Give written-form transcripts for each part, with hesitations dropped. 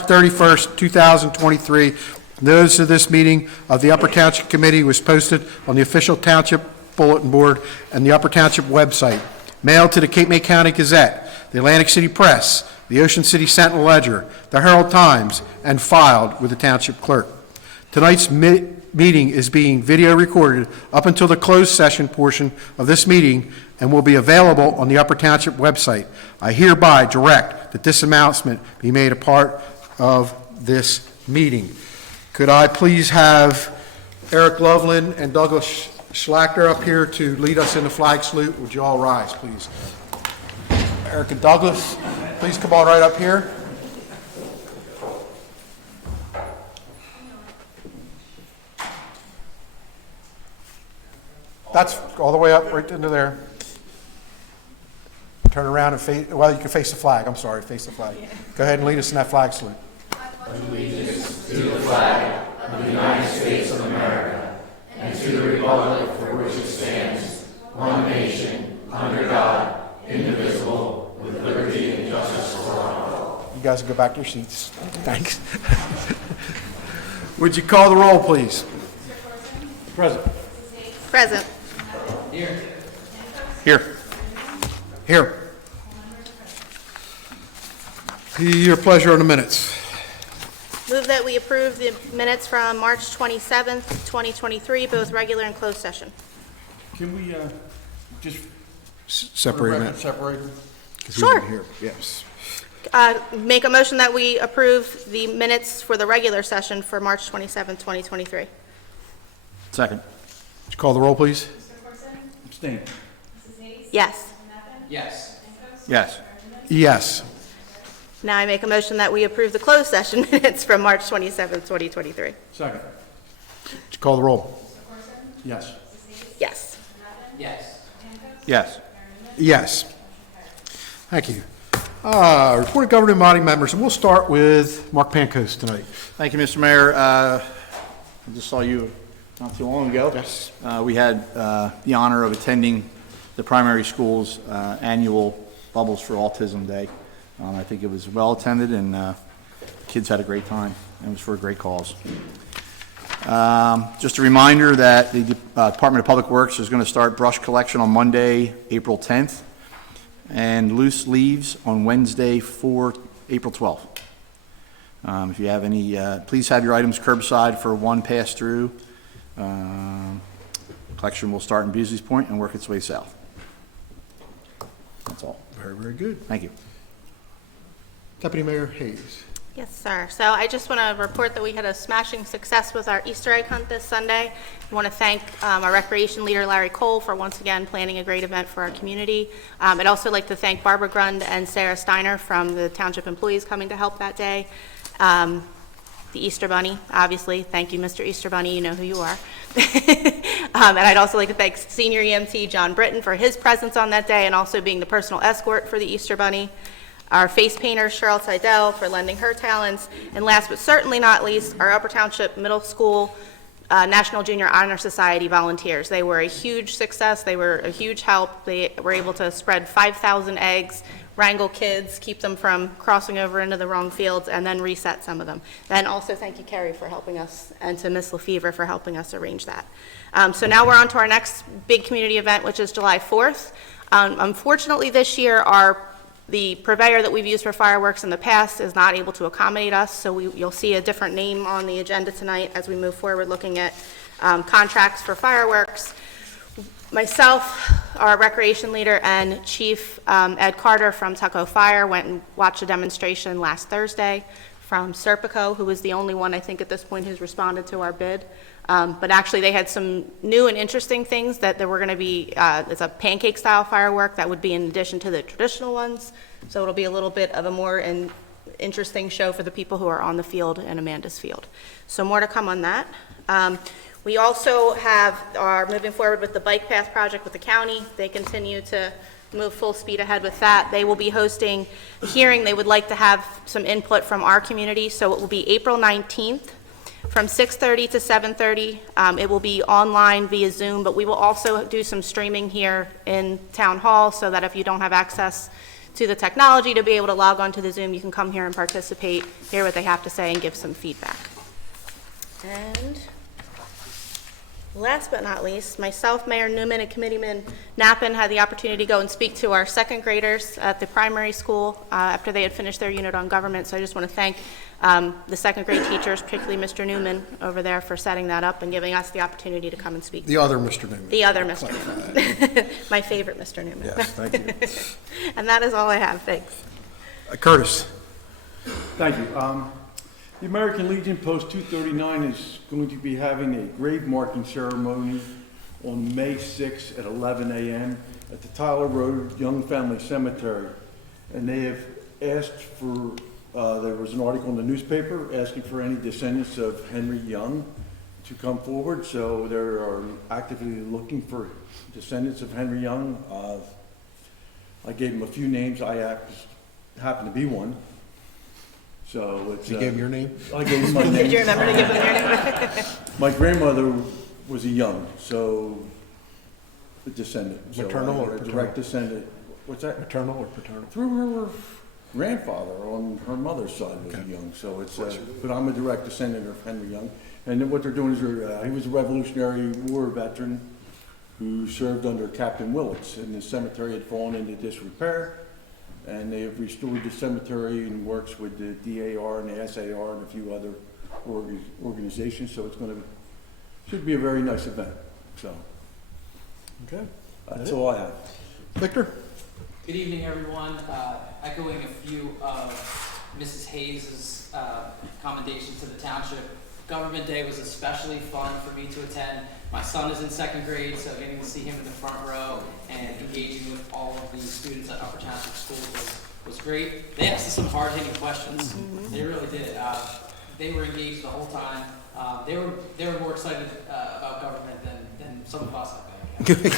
31st, 2023. Notice of this meeting of the Upper Township Committee was posted on the official Township Bulletin Board and the Upper Township website, mailed to the Cape May County Gazette, the Atlantic City Press, the Ocean City Sentinel Ledger, the Herald Times, and filed with the Township Clerk. Tonight's meeting is being video recorded up until the closed session portion of this meeting and will be available on the Upper Township website. I hereby direct that this announcement be made a part of this meeting. Could I please have Eric Loveland and Douglas Schlachter up here to lead us in the flag salute? Would you all rise, please? Eric and Douglas, please come on right up here. That's all the way up right into there. Turn around and face, well, you can face the flag. I'm sorry, face the flag. Go ahead and lead us in that flag salute. Allegiance to the flag of the United States of America and to the republic for which it stands, one nation, under God, indivisible, with liberty and justice for all. You guys can go back to your seats. Thanks. Would you call the roll, please? Present. Present. Here. Here. Here. Your pleasure on the minutes. Move that we approve the minutes from March 27th, 2023, both regular and closed session. Can we just Separate them. separate them? Sure. Here. Yes. Make a motion that we approve the minutes for the regular session for March 27th, 2023. Second. Would you call the roll, please? Abstain. Yes. Yes. Yes. Yes. Now I make a motion that we approve the closed session minutes from March 27th, 2023. Second. Would you call the roll? Yes. Yes. Yes. Yes. Yes. Thank you. Report of government body members, and we'll start with Mark Pankos tonight. Thank you, Mr. Mayor. I just saw you not too long ago. Yes. We had the honor of attending the primary school's annual Bubbles for Autism Day. I think it was well attended, and the kids had a great time, and it was for a great cause. Just a reminder that the Department of Public Works is going to start brush collection on Monday, April 10th, and loose leaves on Wednesday, April 12th. If you have any, please have your items curbside for one pass-through. Collection will start in Beasley's Point and work its way south. That's all. Very, very good. Thank you. Deputy Mayor Hayes. Yes, sir. So I just want to report that we had a smashing success with our Easter egg hunt this Sunday. I want to thank our recreation leader, Larry Cole, for once again planning a great event for our community. I'd also like to thank Barbara Grund and Sarah Steiner from the Township employees coming to help that day. The Easter Bunny, obviously. Thank you, Mr. Easter Bunny. You know who you are. And I'd also like to thank Senior EMT John Britton for his presence on that day and also being the personal escort for the Easter Bunny. Our face painter, Cheryl Seidel, for lending her talents. And last but certainly not least, our Upper Township Middle School National Junior Honor Society volunteers. They were a huge success. They were a huge help. They were able to spread 5,000 eggs, wrangle kids, keep them from crossing over into the wrong fields, and then reset some of them. And also thank you, Carrie, for helping us, and to Miss Lefevre for helping us arrange that. So now we're on to our next big community event, which is July 4th. Unfortunately, this year, the purveyor that we've used for fireworks in the past is not able to accommodate us, so you'll see a different name on the agenda tonight as we move forward looking at contracts for fireworks. Myself, our recreation leader, and Chief Ed Carter from Tuckahoe Fire went and watched a demonstration last Thursday from Serpico, who was the only one, I think, at this point who's responded to our bid. But actually, they had some new and interesting things that there were going to be. It's a pancake-style firework that would be in addition to the traditional ones. So it'll be a little bit of a more interesting show for the people who are on the field in Amanda's Field. So more to come on that. We also are moving forward with the bike path project with the county. They continue to move full speed ahead with that. They will be hosting a hearing. They would like to have some input from our community. So it will be April 19th. From 6:30 to 7:30. It will be online via Zoom, but we will also do some streaming here in Town Hall so that if you don't have access to the technology to be able to log on to the Zoom, you can come here and participate, hear what they have to say, and give some feedback. And last but not least, myself, Mayor Newman, and Committeeman Knappen had the opportunity to go and speak to our second graders at the primary school after they had finished their unit on government. So I just want to thank the second grade teachers, particularly Mr. Newman over there, for setting that up and giving us the opportunity to come and speak. The other Mr. Newman. The other Mr. Newman. My favorite Mr. Newman. Yes, thank you. And that is all I have. Thanks. Curtis. Thank you. The American Legion Post 239 is going to be having a grave marking ceremony on May 6th at 11 a.m. at the Tyler Road Young Family Cemetery. And they have asked for, there was an article in the newspaper asking for any descendants of Henry Young to come forward. So they are actively looking for descendants of Henry Young. I gave them a few names. I happen to be one. So it's. You gave him your name? I gave him my name. Did you remember to give them your name? My grandmother was a Young, so a descendant. So Maternal or a paternal? direct descendant. What's that? Maternal or paternal? Through her grandfather on her mother's side was a Young. So it's. But I'm a direct descendant of Henry Young. And then what they're doing is he was a Revolutionary War veteran who served under Captain Willits, and the cemetery had fallen into disrepair. And they have restored the cemetery and works with the DAR and the SAR and a few other organizations. So it's should be a very nice event. So Okay. that's all I have. Victor? Good evening, everyone. Echoing a few of Mrs. Hayes' commendations to the township, Government Day was especially fun for me to attend. My son is in second grade, so getting to see him in the front row and engaging with all of the students at Upper Township School was great. They asked us some hard-hitting questions. They really did. They were engaged the whole time. They were more excited about government than some of us, I think.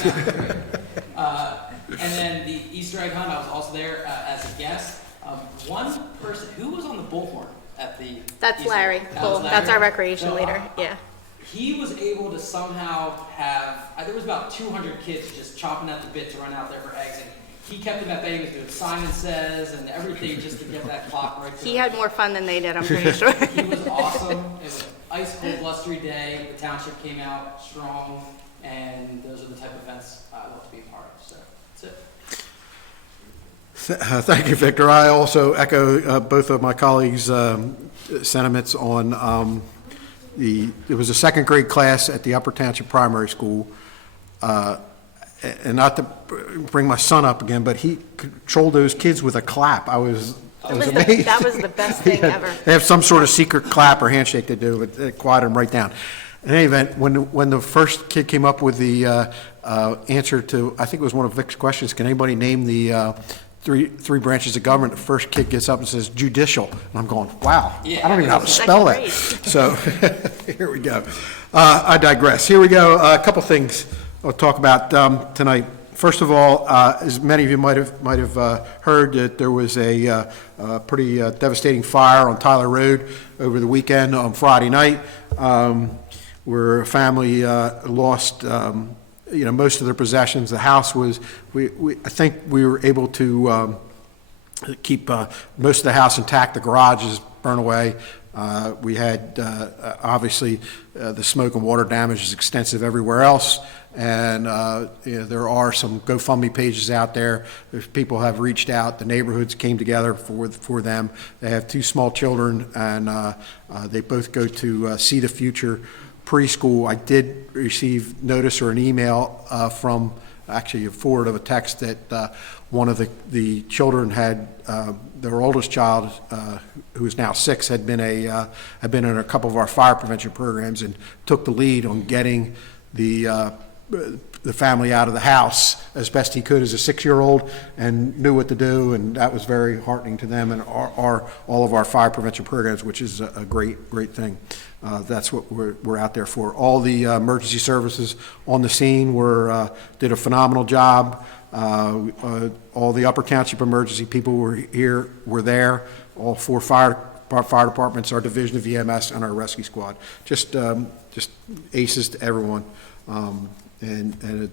And then the Easter egg hunt, I was also there as a guest. One person, who was on the bullhorn at the That's Easter Larry egg? That Cole. was Larry? That's our recreation So, leader. Yeah. He was able to somehow have, there was about 200 kids just chomping at the bit to run out there for eggs. And he kept them at bay. He was doing Simon Says and everything just to get that clock right. He had more fun than they did, I'm pretty sure. He was awesome. It was an ice cold, blustery day. The township came out strong, and those are the type of events I love to be a part of. So that's it. Thank you, Victor. I also echo both of my colleagues' sentiments on it was a second grade class at the Upper Township Primary School. And not to bring my son up again, but he controlled those kids with a clap. I was amazed. That was the best thing ever. They have some sort of secret clap or handshake they do, but it quieted them right down. In any event, when the first kid came up with the answer to, I think it was one of Vic's questions, can anybody name the three branches of government? The first kid gets up and says judicial, and I'm going, wow, I don't even know how to spell that. So here we go. I digress. Here we go. A couple things I'll talk about tonight. First of all, as many of you might have heard, that there was a pretty devastating fire on Tyler Road over the weekend on Friday night, where a family lost most of their possessions. The house was, I think we were able to keep most of the house intact. The garage is burned away. We had, obviously, the smoke and water damage is extensive everywhere else. And there are some GoFundMe pages out there. If people have reached out, the neighborhoods came together for them. They have two small children, and they both go to See the Future preschool. I did receive notice or an email from, actually a forward of a text, that one of the children had, their oldest child, who is now 6, had been in a couple of our fire prevention programs and took the lead on getting the family out of the house as best he could as a 6-year-old, and knew what to do, and that was very heartening to them and all of our fire prevention programs, which is a great thing. That's what we're out there for. All the emergency services on the scene did a phenomenal job. All the Upper Township emergency people were there. All 4 fire fire departments, our division of EMS, and our rescue squad. Just aces to everyone. And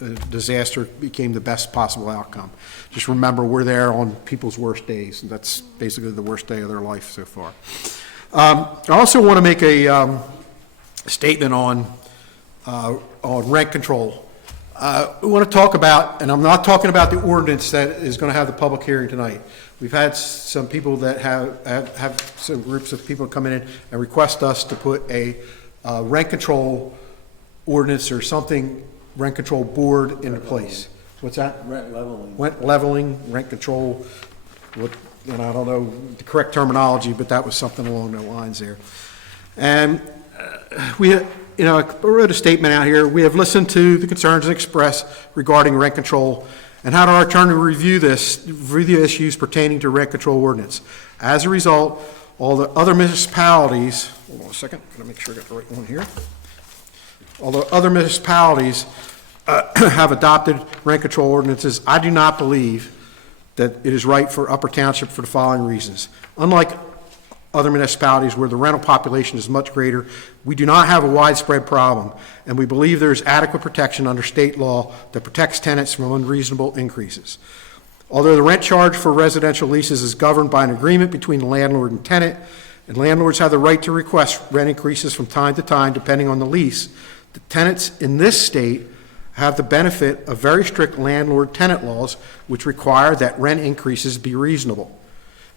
a disaster became the best possible outcome. Just remember, we're there on people's worst days, and that's basically the worst day of their life so far. I also want to make a statement on rent control. We want to talk about, and I'm not talking about the ordinance that is going to have the public hearing tonight. We've had some people that have some groups of people come in and request us to put a rent control ordinance or something, rent control board into place. What's that? Rent leveling. Rent leveling, rent control, and I don't know the correct terminology, but that was something along the lines there. And I wrote a statement out here. We have listened to the concerns expressed regarding rent control and had our attorney review the issues pertaining to rent control ordinance. As a result, all the other municipalities, hold on a second, I'm gonna make sure I got the right one here. Although other municipalities have adopted rent control ordinances, I do not believe that it is right for Upper Township for the following reasons. Unlike other municipalities where the rental population is much greater, we do not have a widespread problem, and we believe there is adequate protection under state law that protects tenants from unreasonable increases. Although the rent charge for residential leases is governed by an agreement between the landlord and tenant, and landlords have the right to request rent increases from time to time depending on the lease, the tenants in this state have the benefit of very strict landlord-tenant laws which require that rent increases be reasonable.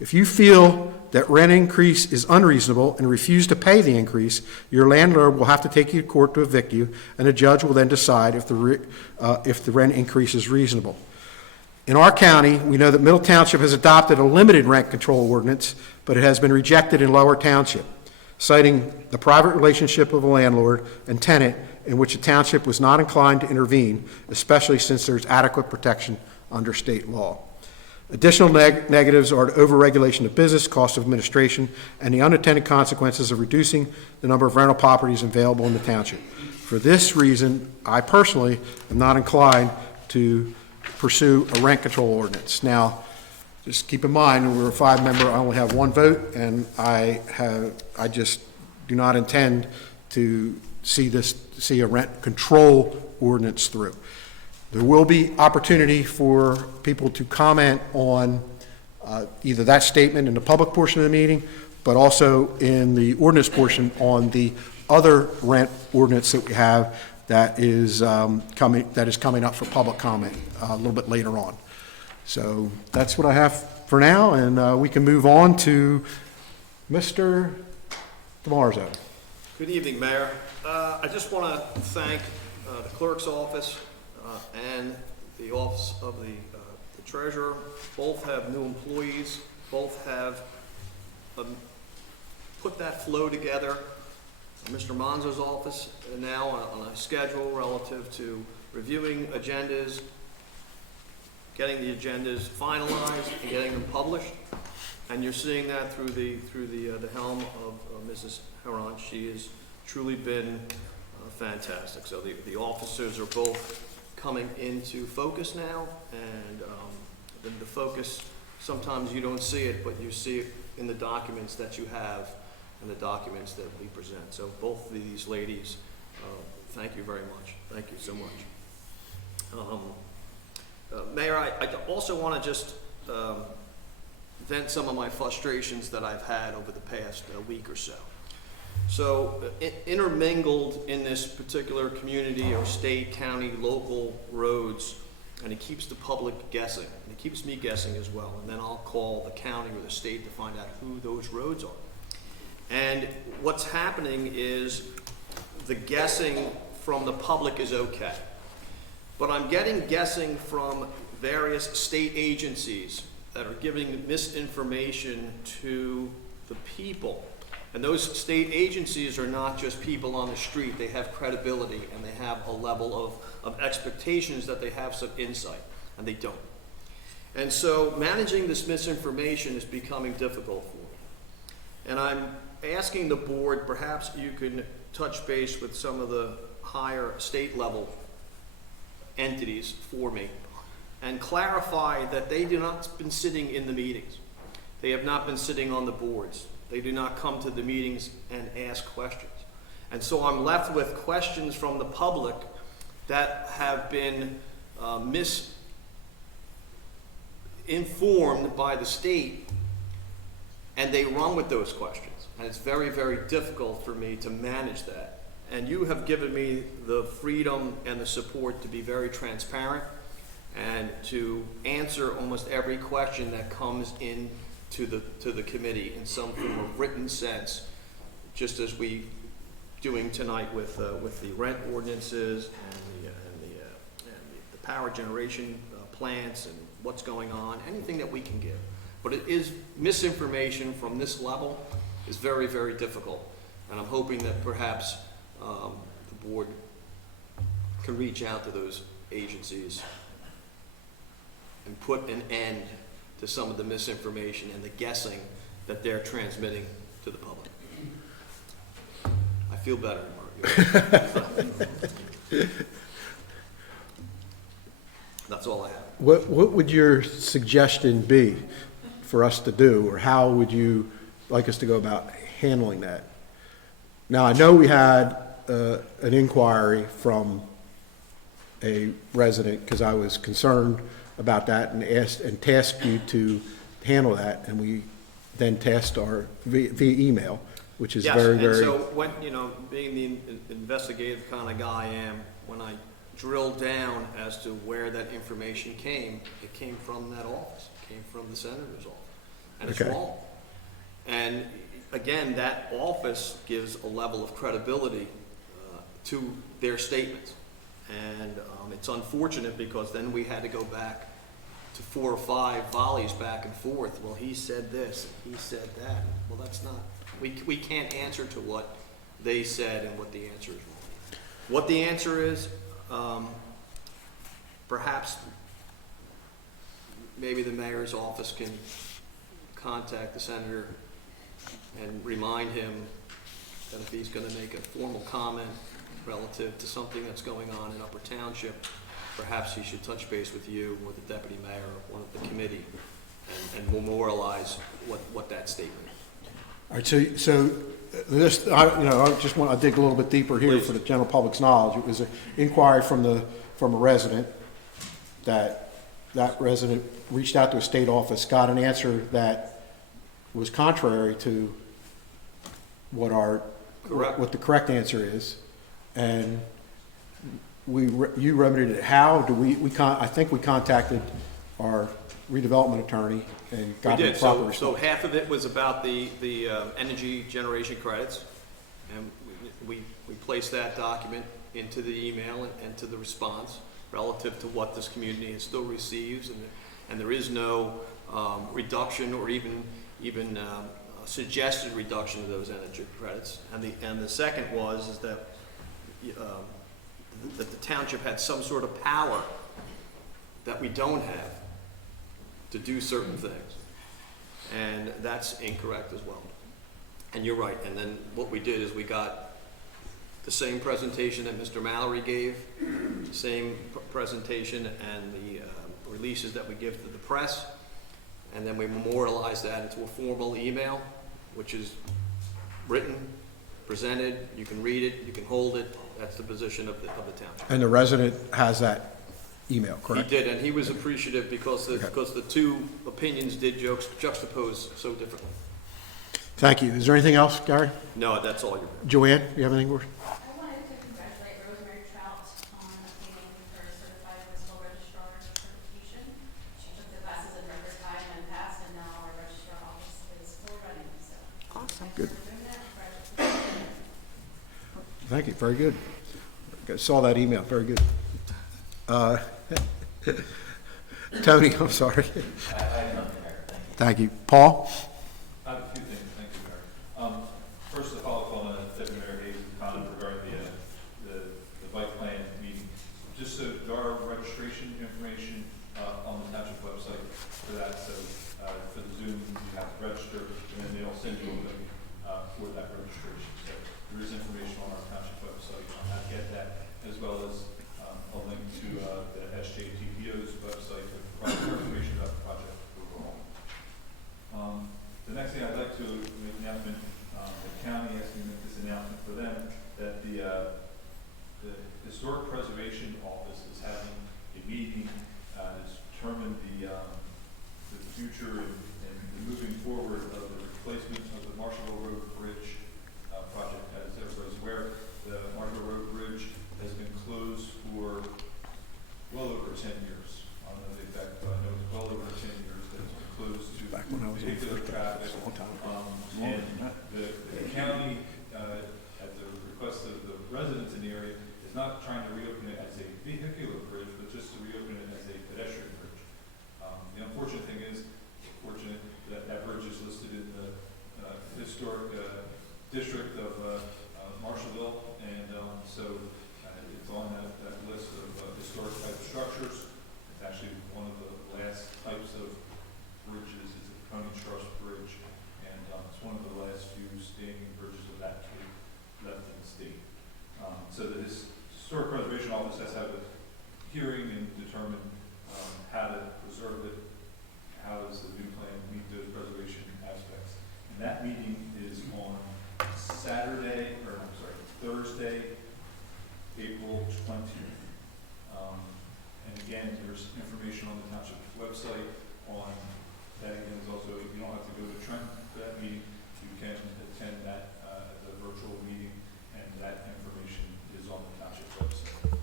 If you feel that rent increase is unreasonable and refuse to pay the increase, your landlord will have to take you to court to evict you, and a judge will then decide if the rent increase is reasonable. In our county, we know that Middle Township has adopted a limited rent control ordinance, but it has been rejected in Lower Township, citing the private relationship of a landlord and tenant in which the township was not inclined to intervene, especially since there's adequate protection under state law. Additional negatives are the overregulation of business, cost of administration, and the unintended consequences of reducing the number of rental properties available in the township. For this reason, I personally am not inclined to pursue a rent control ordinance. Now, just keep in mind, we're a 5-member, I only have 1 vote, and I just do not intend to see a rent control ordinance through. There will be opportunity for people to comment on either that statement in the public portion of the meeting, but also in the ordinance portion on the other rent ordinance that we have that is coming up for public comment a little bit later on. So that's what I have for now, and we can move on to Mr. DeMarzo. Good evening, Mayor. I just want to thank the clerk's office and the office of the treasurer. Both have new employees. Both have put that flow together. Mr. Monzo's office now on a schedule relative to reviewing agendas, getting the agendas finalized, and getting them published. And you're seeing that through the helm of Mrs. Heron. She has truly been fantastic. So the officers are both coming into focus now, and the focus, sometimes you don't see it, but you see it in the documents that you have and the documents that we present. So both of these ladies, thank you very much. Thank you so much. Mayor, I also want to just vent some of my frustrations that I've had over the past week or so. So intermingled in this particular community or state, county, local roads, and it keeps the public guessing. And it keeps me guessing as well. And then I'll call the county or the state to find out who those roads are. And what's happening is the guessing from the public is okay. But I'm getting guessing from various state agencies that are giving misinformation to the people. And those state agencies are not just people on the street. They have credibility, and they have a level of expectations that they have some insight, and they don't. And so managing this misinformation is becoming difficult for me. And I'm asking the board, perhaps you can touch base with some of the higher state level entities for me and clarify that they do not been sitting in the meetings. They have not been sitting on the boards. They do not come to the meetings and ask questions. And so I'm left with questions from the public that have been misinformed by the state, and they run with those questions. And it's very, very difficult for me to manage that. And you have given me the freedom and the support to be very transparent and to answer almost every question that comes in to the committee in some form of written sense, just as we doing tonight with the rent ordinances and the power generation plants and what's going on, anything that we can give. But it is misinformation from this level is very, very difficult. And I'm hoping that perhaps the board can reach out to those agencies and put an end to some of the misinformation and the guessing that they're transmitting to the public. I feel better, Mark. That's all I have. What would your suggestion be for us to do, or how would you like us to go about handling that? Now, I know we had an inquiry from a resident, because I was concerned about that and tasked you to handle that, and we then tasked our via email, which is very, very. Yes, and so when, being the investigative kind of guy I am, when I drilled down as to where that information came, it came from that office, it came from the senator's office, and it's Okay. wrong. And again, that office gives a level of credibility to their statements. And it's unfortunate because then we had to go back to 4 or 5 volleys back and forth. Well, he said this, and he said that. Well, that's not, we can't answer to what they said and what the answer is. What the answer is, perhaps maybe the mayor's office can contact the senator and remind him that if he's going to make a formal comment relative to something that's going on in Upper Township, perhaps he should touch base with you or the deputy mayor or one of the committee and memorialize what that statement is. All right, so this, I just want to dig a little bit deeper here for the general public's knowledge. It was an inquiry from a resident that resident reached out to a state office, got an answer that was contrary to what the correct answer is, and you remedied it. How do I think we contacted our redevelopment attorney and got the proper response. So half of it was about the energy generation credits, and we placed that document into the email and to the response relative to what this community still receives, and there is no reduction or even suggested reduction of those energy credits. And the second is that the township had some sort of power that we don't have to do certain things, and that's incorrect as well. And you're right. And then what we did is we got the same presentation that Mr. Mallory gave, the same presentation and the releases that we give to the press, and then we memorialized that into a formal email, which is written, presented, you can read it, you can hold it. That's the position of the township. And the resident has that email, correct? He did, and he was appreciative because the two opinions did juxtapose so differently. Thank you. Is there anything else, Gary? No, that's all you're. Joanne, you have anything more? I wanted to congratulate Rosemary Trout on obtaining her certified municipal registrar certification. She took the classes in record time and passed, and now our registrar office is full running, so. Awesome. Good. Thank you for doing that. Congratulations. Thank you, very good. I saw that email, very good. Tony, I'm sorry. I have nothing there, Thank thank you. you. Paul? I have a few things, thank you, Mayor. First, to follow up on Deputy Mayor Hayes' comment regarding the bike plan meeting. Just so there are registration information on the township website for that. So for the Zoom, you have to register, and then they'll send you a link for that registration. So there is information on our township website on how to get that, as well as a link to the SJTPO's website that provides more information about the project overall. The next thing I'd like to make an announcement, the county asked me to make this announcement for them, that the Historic Preservation Office is having a meeting to determine the future and moving forward of the replacement of the Marshallville Road Bridge project. As everybody's aware, the Marshallville Road Bridge has been closed for well over 10 years. I don't know the exact, but I know it's well over 10 years that it's been closed to vehicular traffic. And the county, at the request of the residents in the area, is not trying to reopen it as a vehicular bridge, but just to reopen it as a pedestrian bridge. The unfortunate thing is, that that bridge is listed in the historic district of Marshallville, and so it's on that list of historic type structures. It's actually one of the last types of bridges. It's a Coney Truss Bridge, and it's one of the last few standing bridges of that type left in the state. So the Historic Preservation Office has had a hearing and determine how to preserve it, how does the new plan meet those preservation aspects. And that meeting is on Thursday, April 20th. And again, there's information on the township website on that. Again, is also, you don't have to go to Trent for that meeting. You can attend that as a virtual meeting, and that information is on the township website.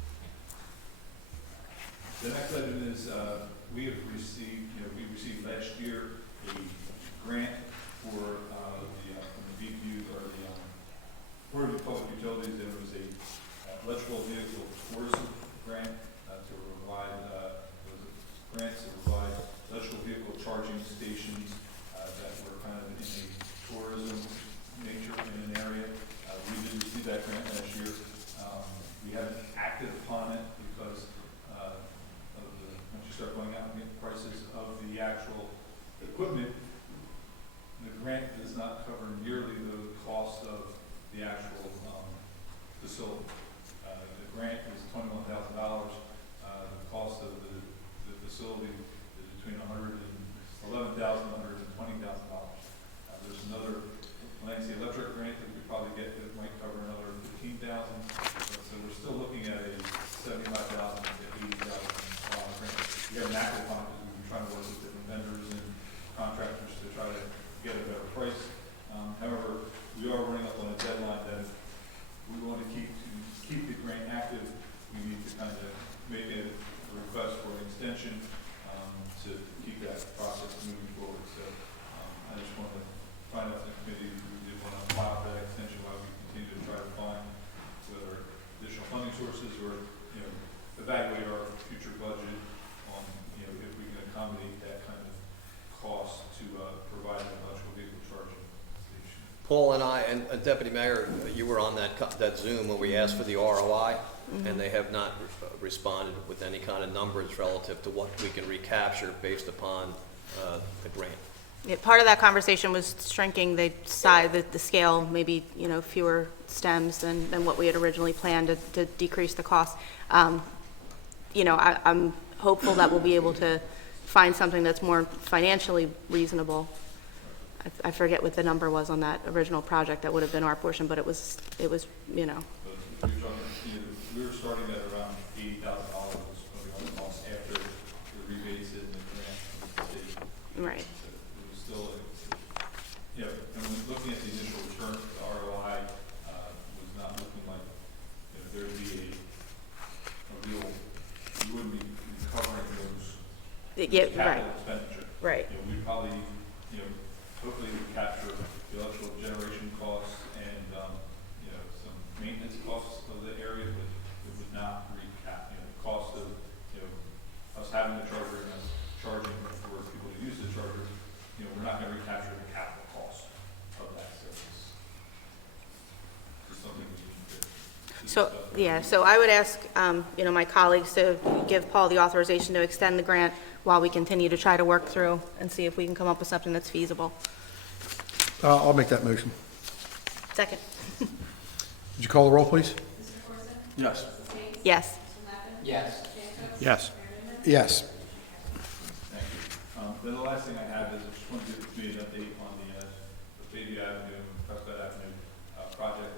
The next item is we received last year a grant for from the BPU, or the Board of Public Utilities. There was a electrical vehicle tourism grant to provide grants to provide electrical vehicle charging stations that were kind of in a tourism nature in an area. We did receive that grant last year. We haven't acted upon it because once you start going out and get prices of the actual equipment, the grant does not cover nearly the cost of the actual facility. The grant is $21,000. The cost of the facility is between $111,000 and $120,000. There's another Lansing Electric grant that we could probably get that might cover another $15,000. So we're still looking at a $75,000 to $80,000 grant. We haven't acted upon it because we've been trying to work with different vendors and contractors to try to get a better price. However, we are running up on a deadline that if we want to keep the grant active, we need to kind of make a request for an extension to keep that process moving forward. So I just want to find out if the committee did want to file that extension while we continue to try to find whether additional funding sources or, evaluate our future budget on, if we can accommodate that kind of cost to provide an electrical vehicle charging station. Paul and I, and Deputy Mayor, you were on that Zoom where we asked for the ROI, and they have not responded with any kind of numbers relative to what we can recapture based upon the grant. Yeah, part of that conversation was shrinking the size, the scale, maybe, fewer stems than what we had originally planned to decrease the cost. I'm hopeful that we'll be able to find something that's more financially reasonable. I forget what the number was on that original project that would have been our portion, but it was. But you're talking, we were starting at around $80,000 was the cost after the rebates and the grant from the state. Right. So it was still, and when looking at the initial return, the ROI was not looking like there would be a real, you wouldn't be covering those capital expenditure. Right. We'd probably, hopefully we capture the electrical generation costs and, some maintenance costs of the area, but it would not recap, the cost of, us having the charger and us charging for people to use the charger, we're not gonna recapture the capital cost of that service. It's something we need to. So I would ask, my colleagues to give Paul the authorization to extend the grant while we continue to try to work through and see if we can come up with something that's feasible. I'll make that motion. Second. Would you call the roll, please? Mr. Corson? Yes. Mrs. Hayes? Yes. Mr. Levinson? Yes. Jacobs? Yes. Mayor Newman? Yes. Thank you. Then the last thing I have is I just want to give the committee an update on the Bayview Avenue, Prescott Avenue project.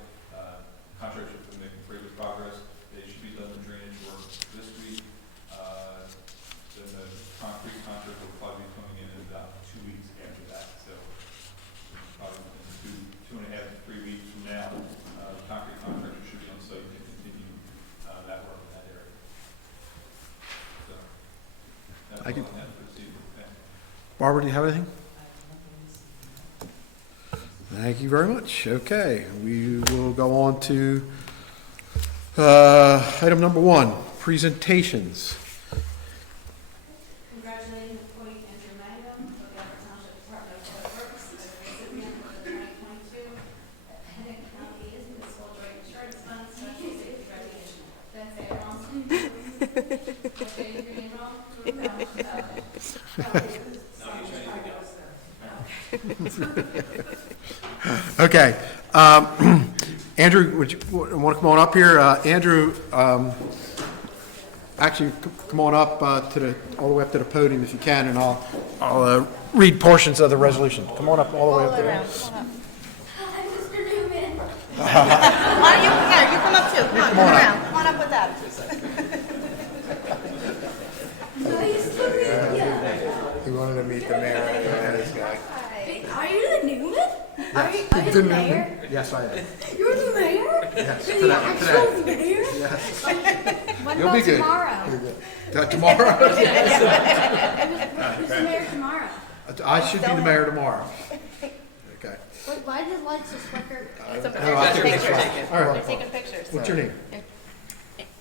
Contractors have been making pretty good progress. They should be done with drainage work this week. Then the concrete contract will probably be coming in about 2 weeks after that. So probably within two and a half to 3 weeks from now, the concrete contractor should be on site to continue that work in that area. So that's Thank you. all I have for this evening. Thank you. Barbara, do you have anything? Thank you very much. Okay, we will go on to item number 1, presentations. Congratulating employee Andrew Mangum for the Upper Township Department of Public Works as the recipient of the 2022 Hennepin County Municipal Joint Insurance Fund Special Safety Recognition. Did I say it wrong? Okay, you're getting it wrong? No. Okay, Andrew, would you want to come on up here? Andrew, actually, come on up all the way up to the podium if you can, and I'll read portions of the resolution. Come on up all the way up there. Hi, Mr. Newman. Why don't you come up too, come on up. around, come on up with that. Nice to meet you. He wanted to meet the mayor and his guy. Are you the Newman? Are you the mayor? Yes, I am. You're the mayor? Yes, You're the actual mayor? Yes. What You'll about be good. tomorrow? Tomorrow? Who's the mayor tomorrow? I should be the mayor tomorrow. Okay. Wait, why did the lights just flicker? No, I think it's fine. All They're right. taking pictures. What's your name?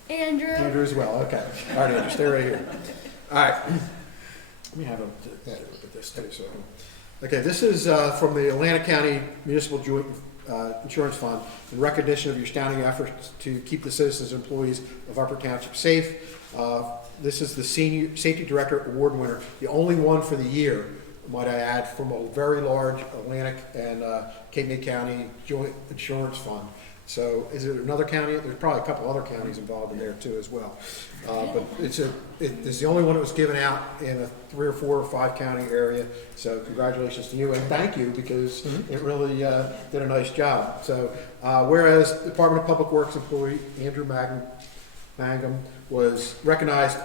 Andrew. Andrew as well, okay. All right, Andrew, stay right here. All right. Let me have a look at this too. Okay, this is from the Atlantic County Municipal Joint Insurance Fund in recognition of your outstanding efforts to keep the citizens and employees of Upper Township safe. This is the Senior Safety Director Award winner, the only one for the year, might I add, from a very large Atlantic and Cape May County Joint Insurance Fund. So is it another county? There's probably a couple other counties involved in there too as well. But it's the only one that was given out in a 3 or 4 or 5 county area. So congratulations to you and thank you because it really did a nice job. So whereas Department of Public Works employee Andrew Mangum was recognized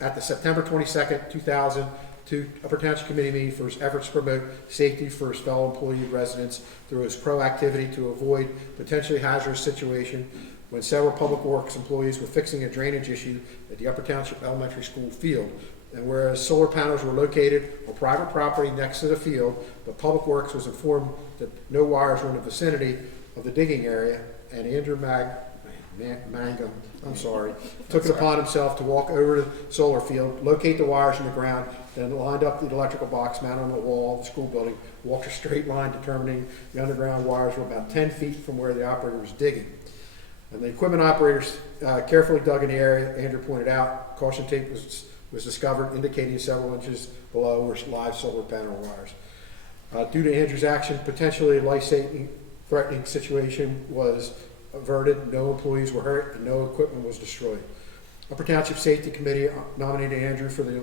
at the September 22nd, 2002 Upper Township Committee meeting for his efforts to promote safety for his fellow employee residents through his proactivity to avoid potentially hazardous situation when several public works employees were fixing a drainage issue at the Upper Township Elementary School field. And whereas solar panels were located on private property next to the field, but Public Works was informed that no wires were in the vicinity of the digging area, and Andrew Mangum, took it upon himself to walk over to the solar field, locate the wires in the ground, then lined up the electrical box mounted on the wall of the school building, walked a straight line determining the underground wires were about 10 feet from where the operator was digging. And the equipment operators carefully dug in the area. Andrew pointed out caution tape was discovered indicating several inches below were live solar panel wires. Due to Andrew's action, potentially a life-threatening situation was averted. No employees were hurt and no equipment was destroyed. Upper Township Safety Committee nominated Andrew for the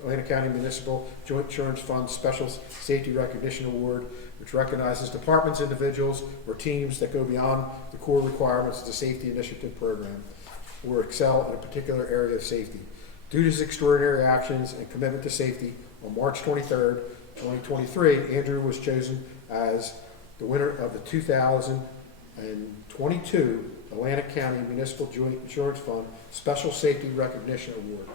Atlantic County Municipal Joint Insurance Fund Special Safety Recognition Award, which recognizes departments, individuals, or teams that go beyond the core requirements of the Safety Initiative Program or excel in a particular area of safety. Due to his extraordinary actions and commitment to safety, on March 23rd, 2023, Andrew was chosen as the winner of the 2022 Atlantic County Municipal Joint Insurance Fund Special Safety Recognition Award.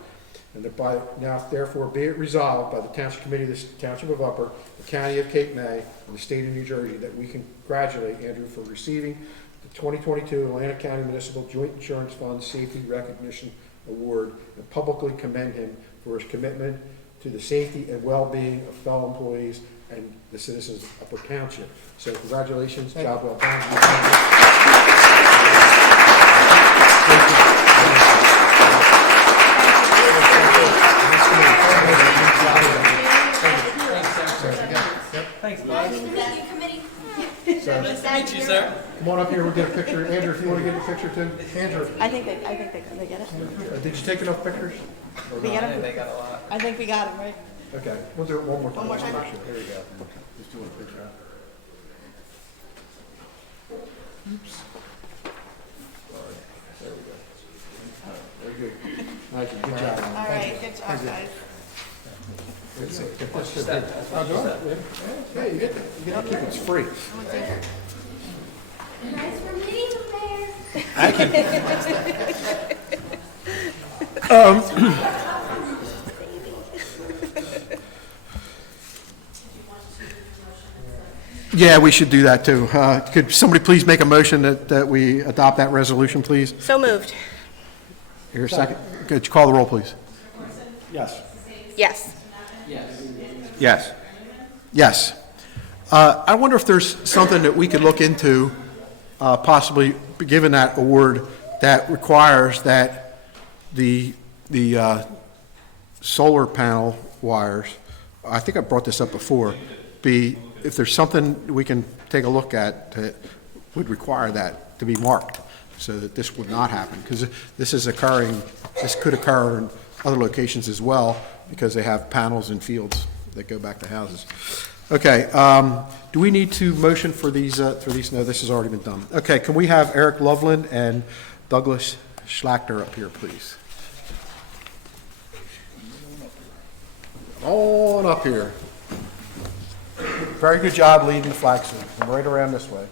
And that by now, therefore, be it resolved by the Township Committee of the Township of Upper, the County of Cape May, and the State of New Jersey, that we congratulate Andrew for receiving the 2022 Atlantic County Municipal Joint Insurance Fund Safety Recognition Award and publicly commend him for his commitment to the safety and well-being of fellow employees and the citizens of Upper Township. So congratulations, job well done. Thanks, Nice to meet you, committee. Nice to meet you, sir. Come on up here, we'll get a picture. Andrew, if you want to get a picture too. Andrew, I think they get it. did you take enough pictures? We get them? They got a lot. I think we got them, right? Okay, we'll do it one more time. One more time? There you go. Just doing a picture. Very good. Thank you, good job. All right, good job, guys. Yeah, you get it, it's free. Nice for meeting you, Mayor. Yeah, we should do that too. Could somebody please make a motion that we adopt that resolution, please? So moved. Here, a second. Could you call the roll, please? Yes. Yes. Yes. Yes. Yes. I wonder if there's something that we could look into, possibly given that award, that requires that the solar panel wires, I think I brought this up before, if there's something we can take a look at that would require that to be marked so that this would not happen, because this could occur in other locations as well, because they have panels in fields that go back to houses. Okay, do we need to motion for these? No, this has already been done. Okay, can we have Eric Loveland and Douglas Schlachter up here, please? Come on up here. Very good job leading flag salute. Come right around this way.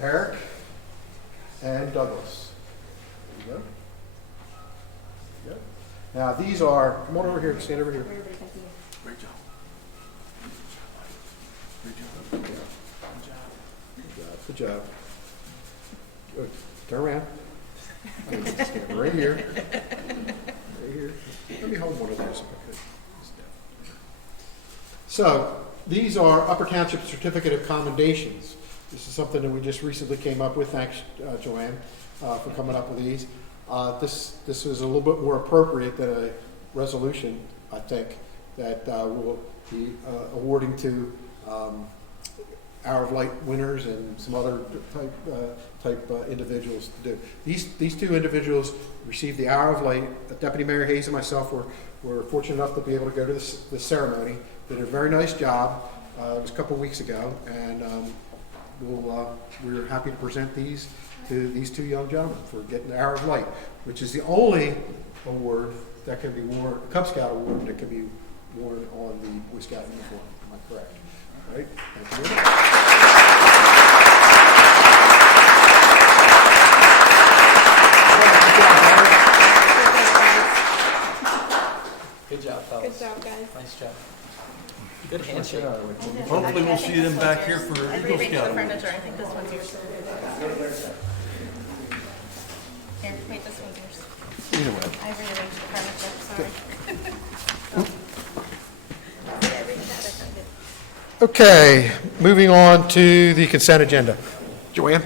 Eric and Douglas. There you go. Yep. Now, these are, come on over here, stand over here. Great job. Great job. Good job. Good. Turn around. Stand right here. Right here. Let me hold one of those if I could. So, these are Upper Township Certificate of Commendations. This is something that we just recently came up with. Thanks, Joanne, for coming up with these. This is a little bit more appropriate than a resolution, I think, that we'll be awarding to Hour of Light winners and some other type individuals to do. These two individuals received the Hour of Light. Deputy Mayor Hayes and myself were fortunate enough to be able to go to this ceremony. Did a very nice job. It was a couple weeks ago, and we're happy to present these to these two young gentlemen for getting the Hour of Light, which is the only award that can be worn, Cub Scout award that can be worn on the Boy Scout uniform. Am I correct? All right. Thank you very much. Good job, fellas. Good job, guys. Nice job. Good handshake. Hopefully we'll see them back here for I Eagle rearranged the Scout. furniture. I think this one's yours. Here, wait, this one's yours. Either way. I rearranged the furniture, sorry. Yeah, read that, I found it. Okay, moving on to the consent agenda. Joanne?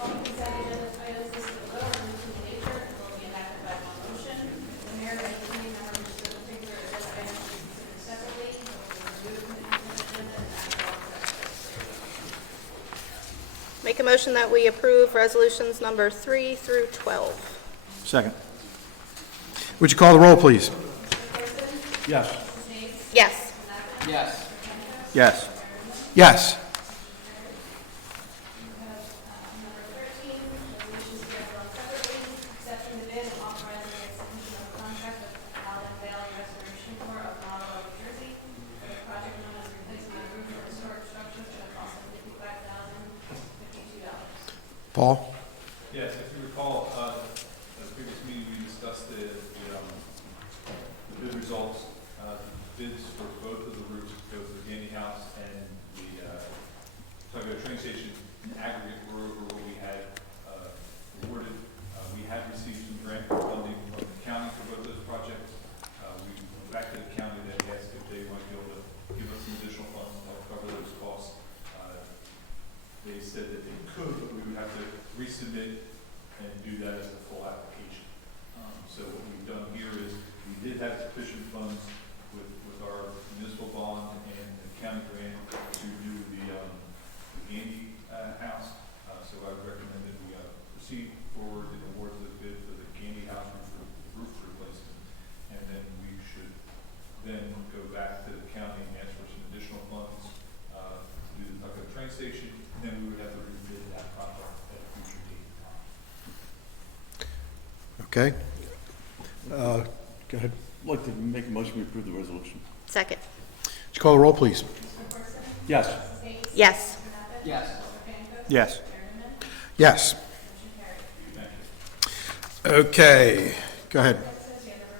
All consent agenda items listed below are new to nature and will be enacted by one motion. The mayor and committee members should figure agenda items to be considered separately, so we will remove from the consent agenda and act on separately. Make a motion that we approve resolutions number 3 through 12. Second. Would you call the roll, please? Yes. Yes. Yes. Yes. Yes. Number 13, resolutions to be held separately, accepting the bid and authorizing the execution of a contract with Allen Valley Restoration Corps of Marlboro, New Jersey, for the project known as replacement of roof for historic structures to a cost of $55,052. Paul? Yes, if you recall, at the previous meeting, we discussed the bid results, bids for both of the roofs, both the Gandy House and the Tuggo train station in aggregate were over what we had awarded. We had received some grant funding from the county for both those projects. We went back to the county and asked if they might be able to give us some additional funds to help cover those costs. They said that they could, but we would have to resubmit and do that as a full application. So what we've done here is we did have sufficient funds with our municipal bond and the county grant to do the Gandy house. So I would recommend that we proceed forward and award those bids Okay. Go ahead. I'd like to make a motion to approve the resolution. Second. Would you call the roll, please? Yes. Yes. Yes. Yes. Yes. Okay, go ahead. Number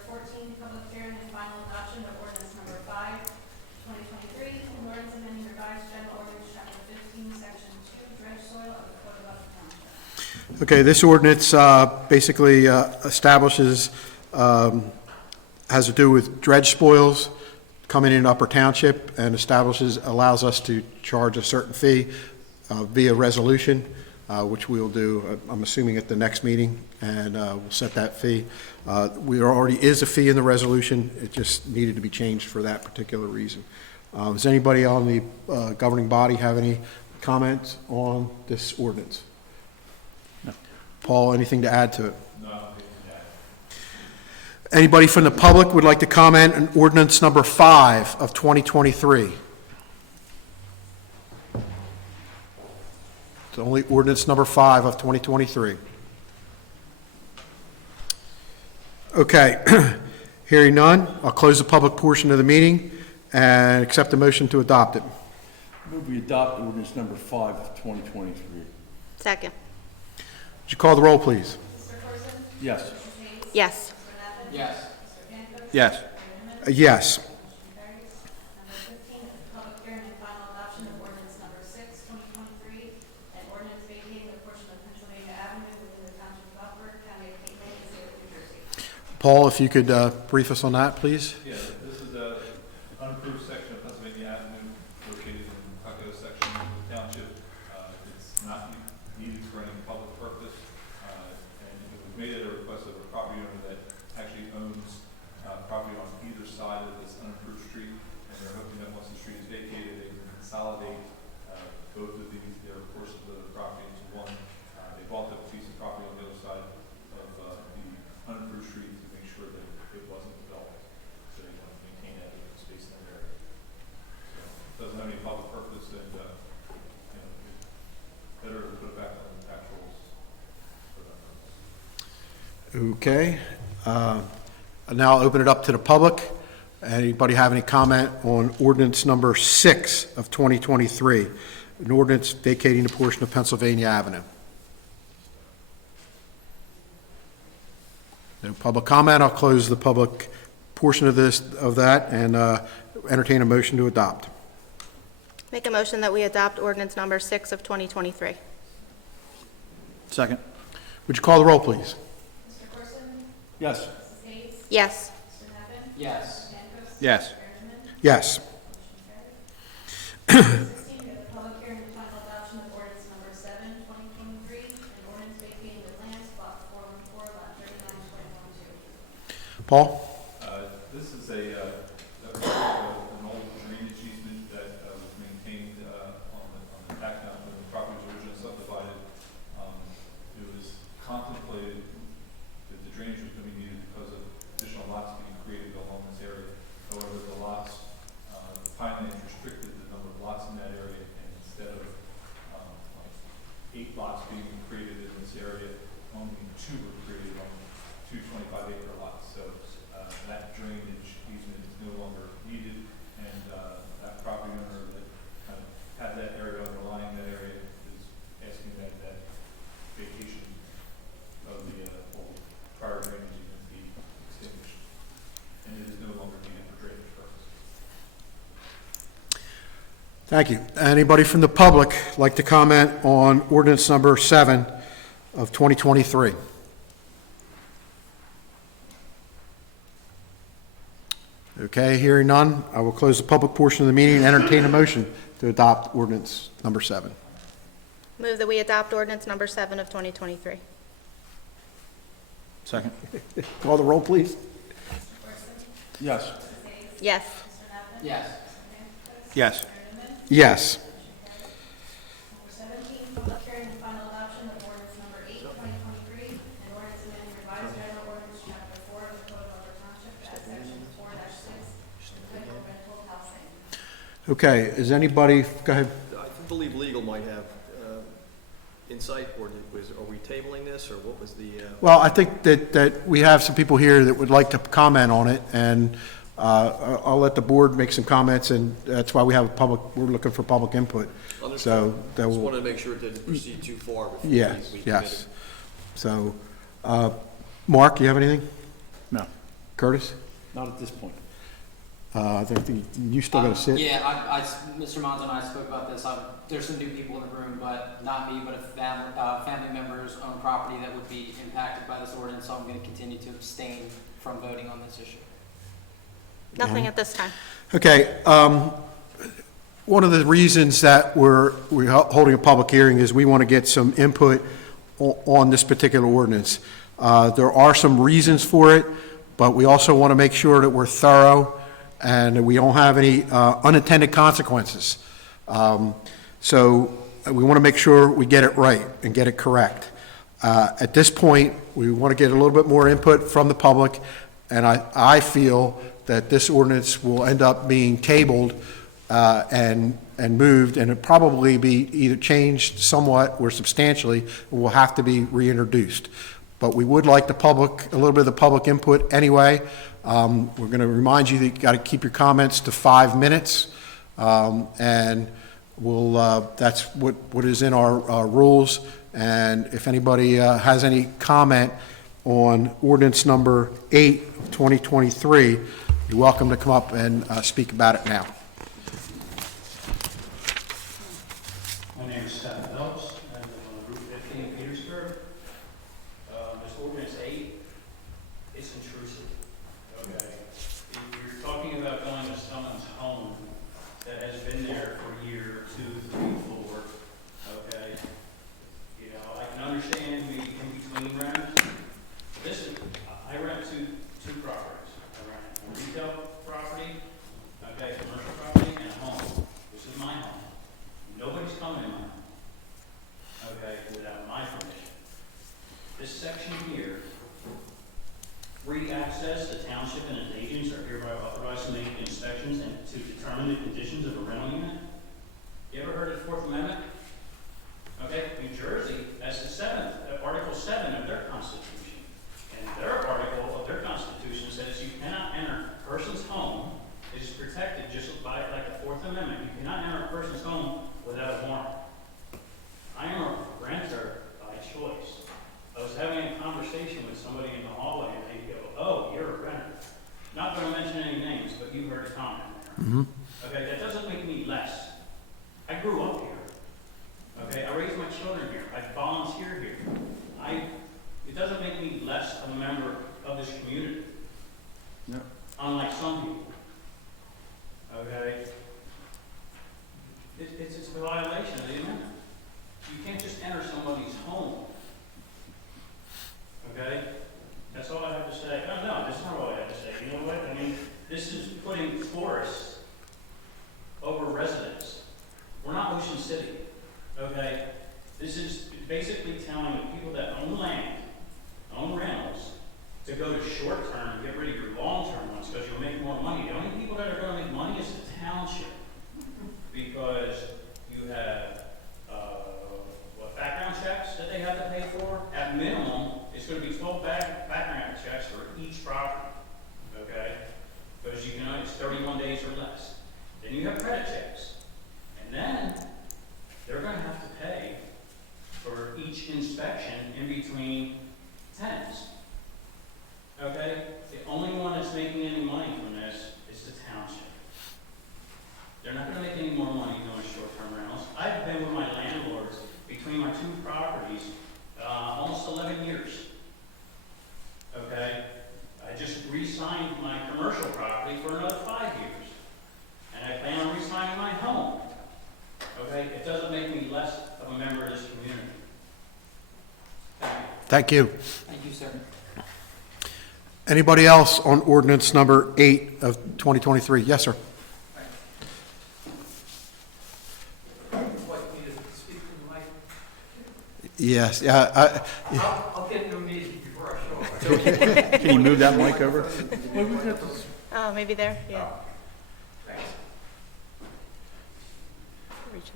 14, public hearing and final adoption of ordinance number 5, 2023, an ordinance amending revised general ordinance chapter 15, section 2, dredge soil of the Code of Upper Township. Okay, this ordinance basically establishes, has to do with dredge spoils coming in Upper Township and allows us to charge a certain fee via resolution, which we'll do, I'm assuming, at the next meeting, and we'll set that fee. There already is a fee in the resolution. It just needed to be changed for that particular reason. Does anybody on the governing body have any comments on this ordinance? No. Paul, anything to add to it? No, yeah. Anybody from the public would like to comment on ordinance number 5 of 2023? It's only ordinance number 5 of 2023. Okay, hearing none, I'll close the public portion of the meeting and accept the motion to adopt it. Move we adopt ordinance number 5 of 2023. Second. Would you call the roll, please? Yes. Yes. Yes. Yes. Yes. Number 15, public hearing and final adoption of ordinance number 6, 2023, an ordinance vacating a portion of Pennsylvania Avenue within the Township of Upper, County of Cape May, and State of New Jersey. Paul, if you could brief us on that, please? Yeah, this is a unapproved section of Pennsylvania Avenue located in Tuckahoe section of the township. It's not needed for any public purpose, and it was made at a request of a property owner that actually owns property on either side of this unapproved street, and they're hoping that once the street is vacated, they can consolidate both of their portions of the property into one. They bought the piece of property on the other side of the unapproved street to make sure that it wasn't developed, so they want to maintain that open space in that area. So it doesn't have any public purpose, and better to put it back on the tax rolls for that purpose. Okay. I'll now open it up to the public. Anybody have any comment on ordinance number 6 of 2023, an ordinance vacating a portion of Pennsylvania Avenue? No public comment. I'll close the public portion of that, and entertain a motion to adopt. Make a motion that we adopt ordinance number 6 of 2023. Second. Would you call the roll, please? Mr. Corson? Yes. Mrs. Hayes? Yes. Mr. Nevin? Yes. Jankos? Yes. Bergman? Yes. Motion carried. 16, we have a public hearing and final adoption of ordinance number 7, 2023, an ordinance vacating the lands, block 414, lot 39.12. Paul? This is an old drainage easement that was maintained on the back now when the property was originally subdivided. It was contemplated that the drainage was going to be needed because of additional lots being created along this area. However, the lots, Pinelands restricted the number of lots in that area, and instead of like 8 lots being created in this area, only 2 were created on 2 25-acre lots. So that drainage easement is no longer needed, and that property owner that kind of had that area underlying that area is asking that vacation of the old prior drainage easement be extinguished, and it is no longer needed for drainage purposes. Thank you. Anybody from the public like to comment on ordinance number 7 of 2023? Okay, hearing none, I will close the public portion of the meeting and entertain a motion to adopt ordinance number 7. Move that we adopt ordinance number 7 of 2023. Second. Call the roll, please. Yes. Yes. Yes. Yes. Yes. Number 17, public hearing and final adoption of ordinance number 8, 2023, an ordinance amending revised general ordinance chapter 4 of the Code of Upper Township at section 4-6, entitled rental housing. Okay, is anybody, go ahead. I believe legal might have insight, or are we tabling this, or what was the? Well, I think that we have some people here that would like to comment on it, and I'll let the board make some comments, and that's why we're looking for public input. Understood. So that Just will, wanted to make sure it didn't proceed too far before yes, we yes. So, Mark, you have anything? No. Curtis? Not at this point. I think you still got to sit. Yeah, Mr. Monzo and I spoke about this. There's some new people in the room, but not me, but a family members own property that would be impacted by this ordinance, so I'm going to continue to abstain from voting on this issue. Nothing at this time. Okay, one of the reasons that we're holding a public hearing is we want to get some input on this particular ordinance. There are some reasons for it, but we also want to make sure that we're thorough and we don't have any unintended consequences. So we want to make sure we get it right and get it correct. At this point, we want to get a little bit more input from the public, and I feel that this ordinance will end up being tabled and moved, and it probably be either changed somewhat or substantially, and will have to be reintroduced. But we would like a little bit of the public input anyway. We're going to remind you that you got to keep your comments to 5 minutes, and that's what is in our rules. And if anybody has any comment on ordinance number 8 of 2023, you're welcome to come up and speak about it now. My name is Scott Phelps. I live on Route 15 in Petersburg. This ordinance 8, it's intrusive. Okay. If you're talking about going to someone's home that has been there for a year, 2, 3, 4, okay, you know, I can understand the in-between renters. Listen, I rent two properties. I rent a retail property, okay, commercial property, and a home. This is my home. Nobody's coming in my home, okay, without my permission. This section here, free access, the township and its agents are hereby authorized to make inspections and to determine the conditions of a rental unit. You ever heard of the Fourth Amendment? Okay, New Jersey, that's the Article 7 of their Constitution. And their article of their Constitution says you cannot enter a person's home. It is protected just by like the Fourth Amendment. You cannot enter a person's home without a warrant. I am a renter by choice. I was having a conversation with somebody in the hallway and they go, "Oh, you're a renter." Not going to mention any names, but you heard a comment there. Mm-hmm. Okay, that doesn't make me less. I grew up here. Okay, I raised my children here. I volunteer here. It doesn't make me less of a member of this community. No. Unlike some people. Okay? It's a violation of the amendment. You can't just enter somebody's home. Okay? That's all I have to say. Oh, no, that's not all I have to say. You know what? I mean, this is putting tourists over residents. We're not Ocean City. Okay? This is basically telling the people that own land, own rentals, to go to short-term and get rid of your long-term ones because you'll make more money. The only people that are going to make money is the township because you have background checks that they have to pay for. At minimum, it's going to be 12 background checks for each property, okay? Because you can only, it's 31 days or less. Then you have credit checks. And then they're going to have to pay for each inspection in between tenants. Okay? The only one that's making any money from this is the township. They're not going to make any more money doing short-term rentals. I've been with my landlords between my two properties almost 11 years. Okay? I just re-signed my commercial property for another 5 years. And I plan on re-signing my home. Okay? It doesn't make me less of a member of this community. Thank you. Thank you. Thank you, sir. Anybody else on ordinance number 8 of 2023? Yes, sir. Yes, yeah. I'll get to a meeting before I show up. Can you move that mic over? Well, we got this. Oh, maybe there, yeah. Thanks. Reach us.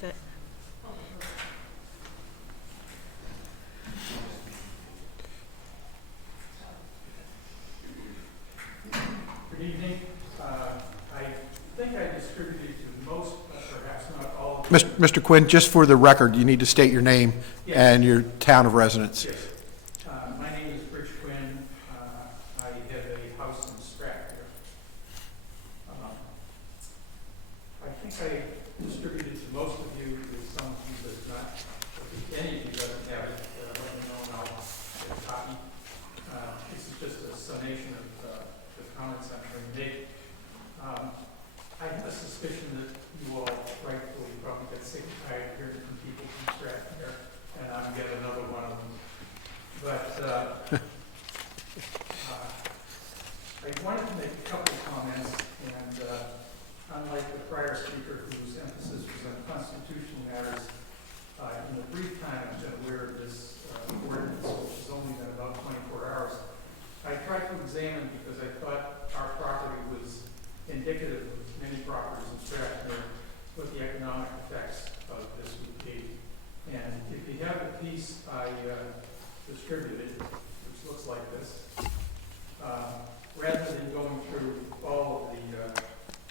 That's it. Good evening. I think I distributed to most, but perhaps not all of you. Mr. Quinn, just for the record, you need to state your name Yes. and your town of residence. Yes. My name is Rich Quinn. I have a house in Stratford. I think I distributed to most of you, if some of you does not, if any of you doesn't have it, let me know and I'll get a copy. This is just a summation of the comments I'm going to make. I have a suspicion that you all rightfully probably get sick and tired of hearing from people from Stratford, and I'm yet another one of them. But I wanted to make a couple of comments, and unlike the prior speaker whose emphasis was on constitutional matters, in the brief time I've been aware of this ordinance, which has only been about 24 hours, I tried to examine because I thought our property was indicative of many properties in Stratford, what the economic effects of this would be. And if you have the piece I distributed, which looks like this, rather than going through all of the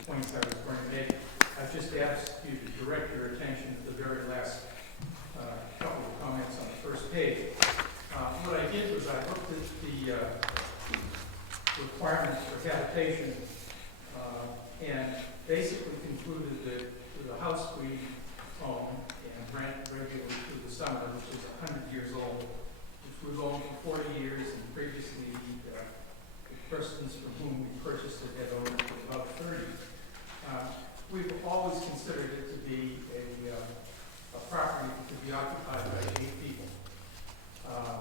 points I was going to make, I just asked you to direct your attention to the very last couple of comments on the first page. What I did was I looked at the requirements for habitation and basically concluded that the house we own and rent regularly through the summer, which is 100 years old, which we've owned for 40 years, and previously the persons from whom we purchased it had owned it for about 30. We've always considered it to be a property that could be occupied by 8 people.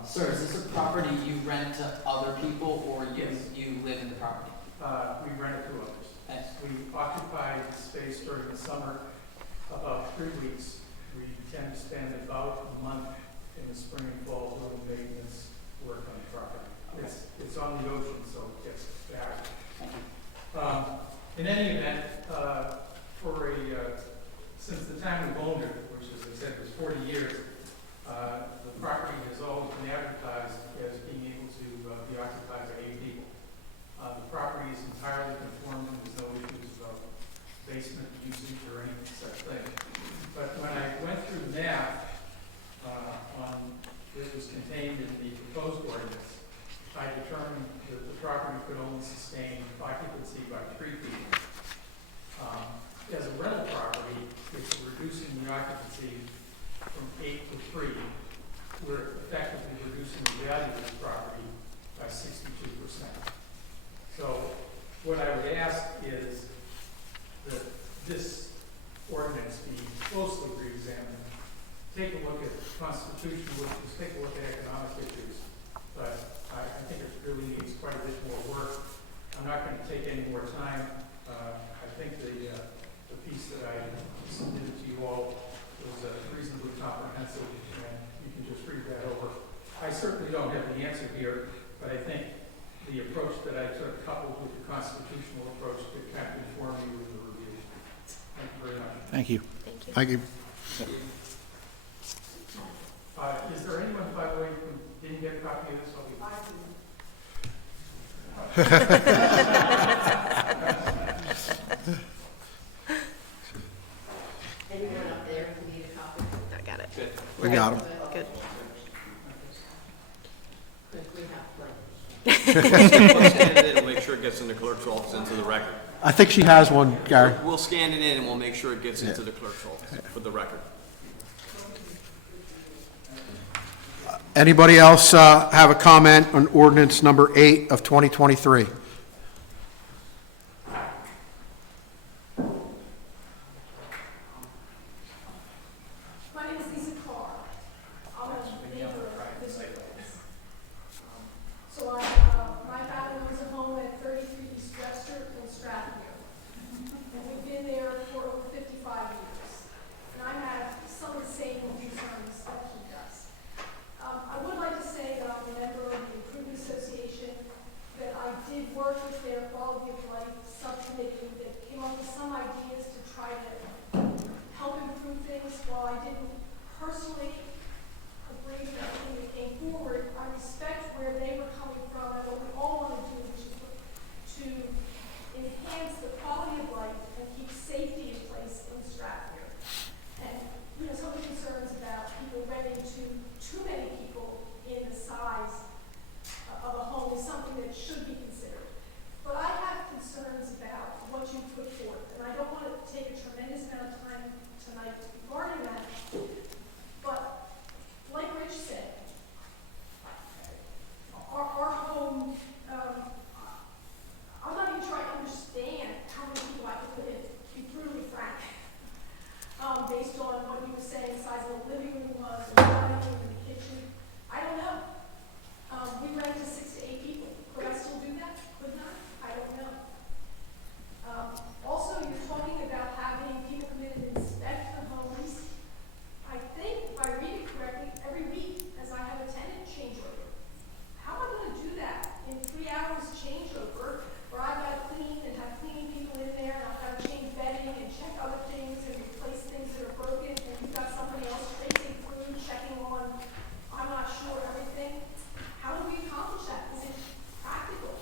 Sir, is this a property you rent to other people, or you live in the property? We rent it to others. Thanks. We occupy the space during the summer about 3 weeks. We tend to spend about a month in the spring and fall doing maintenance work on the property. It's on the ocean, so it gets back. In any event, since the time we've owned it, which as I said was 40 years, the property has always been advertised as being able to be occupied by 8 people. The property is entirely conforming. There's no issues about basement usage or any such thing. But when I went through the math that was contained in the proposed ordinance, I determined that the property could only sustain occupancy by 3 people. As a rental property, if we're reducing the occupancy from 8 to 3, we're effectively reducing the value of the property by 62%. So what I would ask is that this ordinance be closely re-examined. Take a look at constitutional issues, take a look at economic issues, but I think it really needs quite a bit more work. I'm not going to take any more time. I think the piece that I submitted to you all was reasonably comprehensive, and you can just read that over. I certainly don't have the answer here, but I think the approach that I took, coupled with the constitutional approach, could kind of inform you with the review. Thank you very much. Thank you. Thank you. Thank you. Is there anyone, by the way, who didn't get a copy of this? Anyone up there who need a copy? I got it. We got them. Good. We have like Let's scan it in and make sure it gets in the clerk's office into the record. I think she has one, Gary. We'll scan it in and we'll make sure it gets into the clerk's office for the record. Anybody else have a comment on ordinance number 8 of 2023? My name is Lisa Carr. I'm a neighbor of this place. So my family owns a home at 33 East Webster in Stratford. And we've been there for over 55 years. And I have some of the same concerns that he does. I would like to say that I'm a member of the Improvement Association, that I did work personally agree with everything that came forward. I respect where they were coming from and what we all want to do, which is to enhance the quality of life and keep safety in place in Stratford. And, you know, some of the concerns about people renting to too many people in the size of a home is something that should be considered. But I have concerns about what you put forth, and I don't want to take a tremendous amount of time tonight regarding that. But like Rich said, our home, I'm not even trying to understand how many people I could live in, to be brutally frank. Based on what you were saying, the size of the living room was, or the dining room, and the kitchen. I don't know. We rent to 6 to 8 people. Could I still do that? Couldn't I? I don't know. Also, you're talking about having people come in and inspect the homes. I think, if I read it correctly, every week, as I have a tenant changeover. How am I going to do that in 3 hours changeover, where I've got to clean and have cleaning people in there, and I've got to change bedding and check other things and replace things that are broken, and you've got somebody else tracing through, checking on, I'm not sure, everything. How do we accomplish that? Is it practical?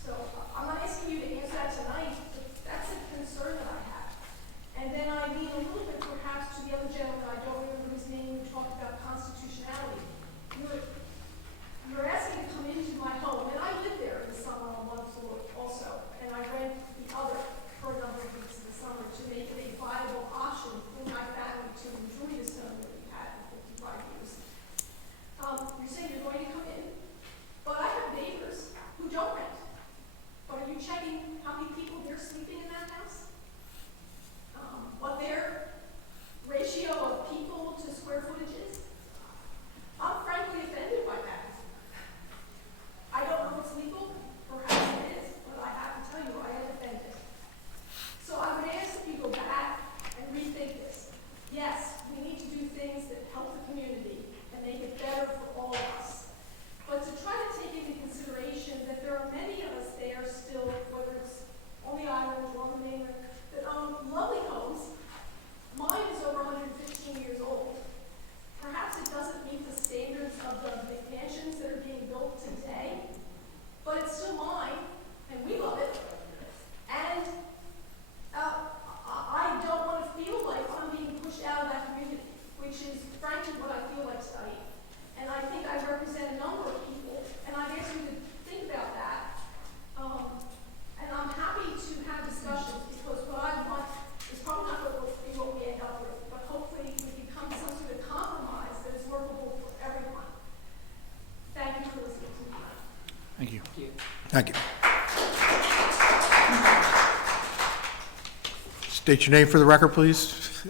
So I'm not asking you to answer that tonight, but that's a concern that I have. And then I mean a little bit perhaps to the other gentleman, I don't remember his name, who talked about constitutionality. You're asking to come into my home, and I live there in the summer on one floor also, and I rent the other for a number of weeks in the summer to make it a viable option for my family to enjoy this home that we've had for 55 years. You're saying you're going to come in, but I have neighbors who don't rent. But are you checking how many people they're sleeping in that house? What their ratio of people to square footage is? I'm frankly offended by that. I don't know if it's legal, perhaps it is, but I have to tell you, I am offended. So I would ask that you go back and rethink this. Yes, we need to do things that help the community and make it better for all of us. But to try to take into consideration that there are many of us there still, whether it's on the island or on the mainland, that own lovely homes. Mine is over 115 years old. Perhaps it doesn't meet the standards of the McMansions that are being built today, but it's still mine, and we love it. And I don't want to feel like I'm being pushed out of that community, which is frankly what I feel like tonight. And I think I represent a number of people, and I'd ask you to think about that. And I'm happy to have discussions, because what I want is probably not going to be what we end up with, but hopefully we can come to some sort of compromise that is workable for everyone. Thank you for listening to me. Thank you. Thank you. Thank you. State your name for the record, please.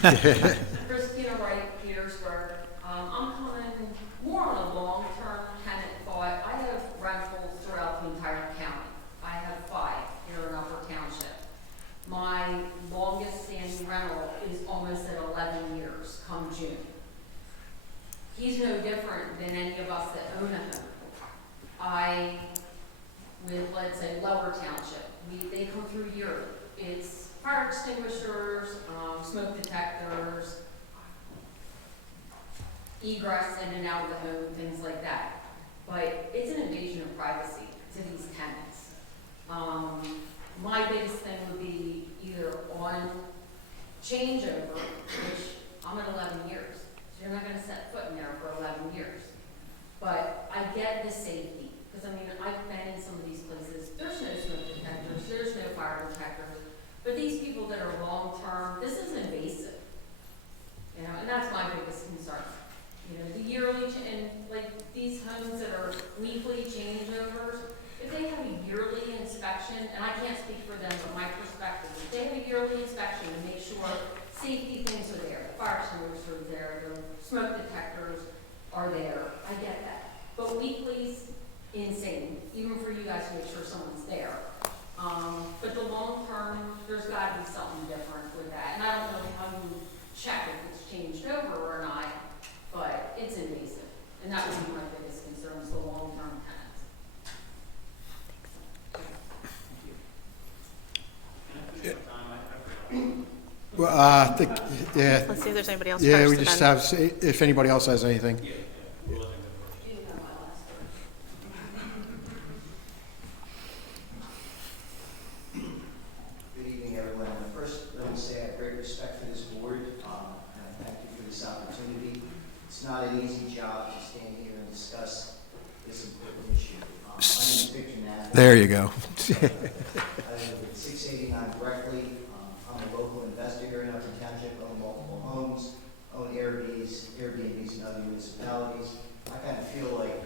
Christina Wright, Petersburg. I'm coming more on a long-term tenant thought. I have rentals throughout the entire county. I have 5 here in Upper Township. My longest standing rental is almost at 11 years, come June. He's no different than any of us that own a home. With, let's say, Lower Township, they come through yearly. It's fire extinguishers, smoke detectors, egress in and out of the home, things like that. But it's an invasion of privacy to these tenants. My biggest thing would be either on changeover, which I'm at 11 years, so you're not going to set foot in there for 11 years. But I get the safety, because I mean, I've been in some of these places, there's no smoke detectors, there's no fire detectors, but these people that are long-term, this is invasive. You know, and that's my biggest concern. You know, the yearly, and like these homes that are weekly changeovers, if they have a yearly inspection, and I can't speak for them, but my perspective, if they have a yearly inspection to make sure safety things are there, the fire extinguishers are there, the smoke detectors are there, I get that. But weekly's insane, even for you guys to make sure someone's there. But the long term, there's got to be something different with that. And I don't know how you check if it's changed over or not, but it's invasive. And that would be my biggest concern, is the long term tenants. I think, yeah, Let's see if there's anybody else yeah, first. we and just then- have, if anybody else has anything. Good evening, everyone. First, let me say I have great respect for this board, and I thank you for this opportunity. It's not an easy job to stand here and discuss this important issue. My name is Victor Knapp. There you go. I live at 689 Breckley. I'm a local investor here in Upton Township, own multiple homes, own Airbnbs in other municipalities. I kind of feel like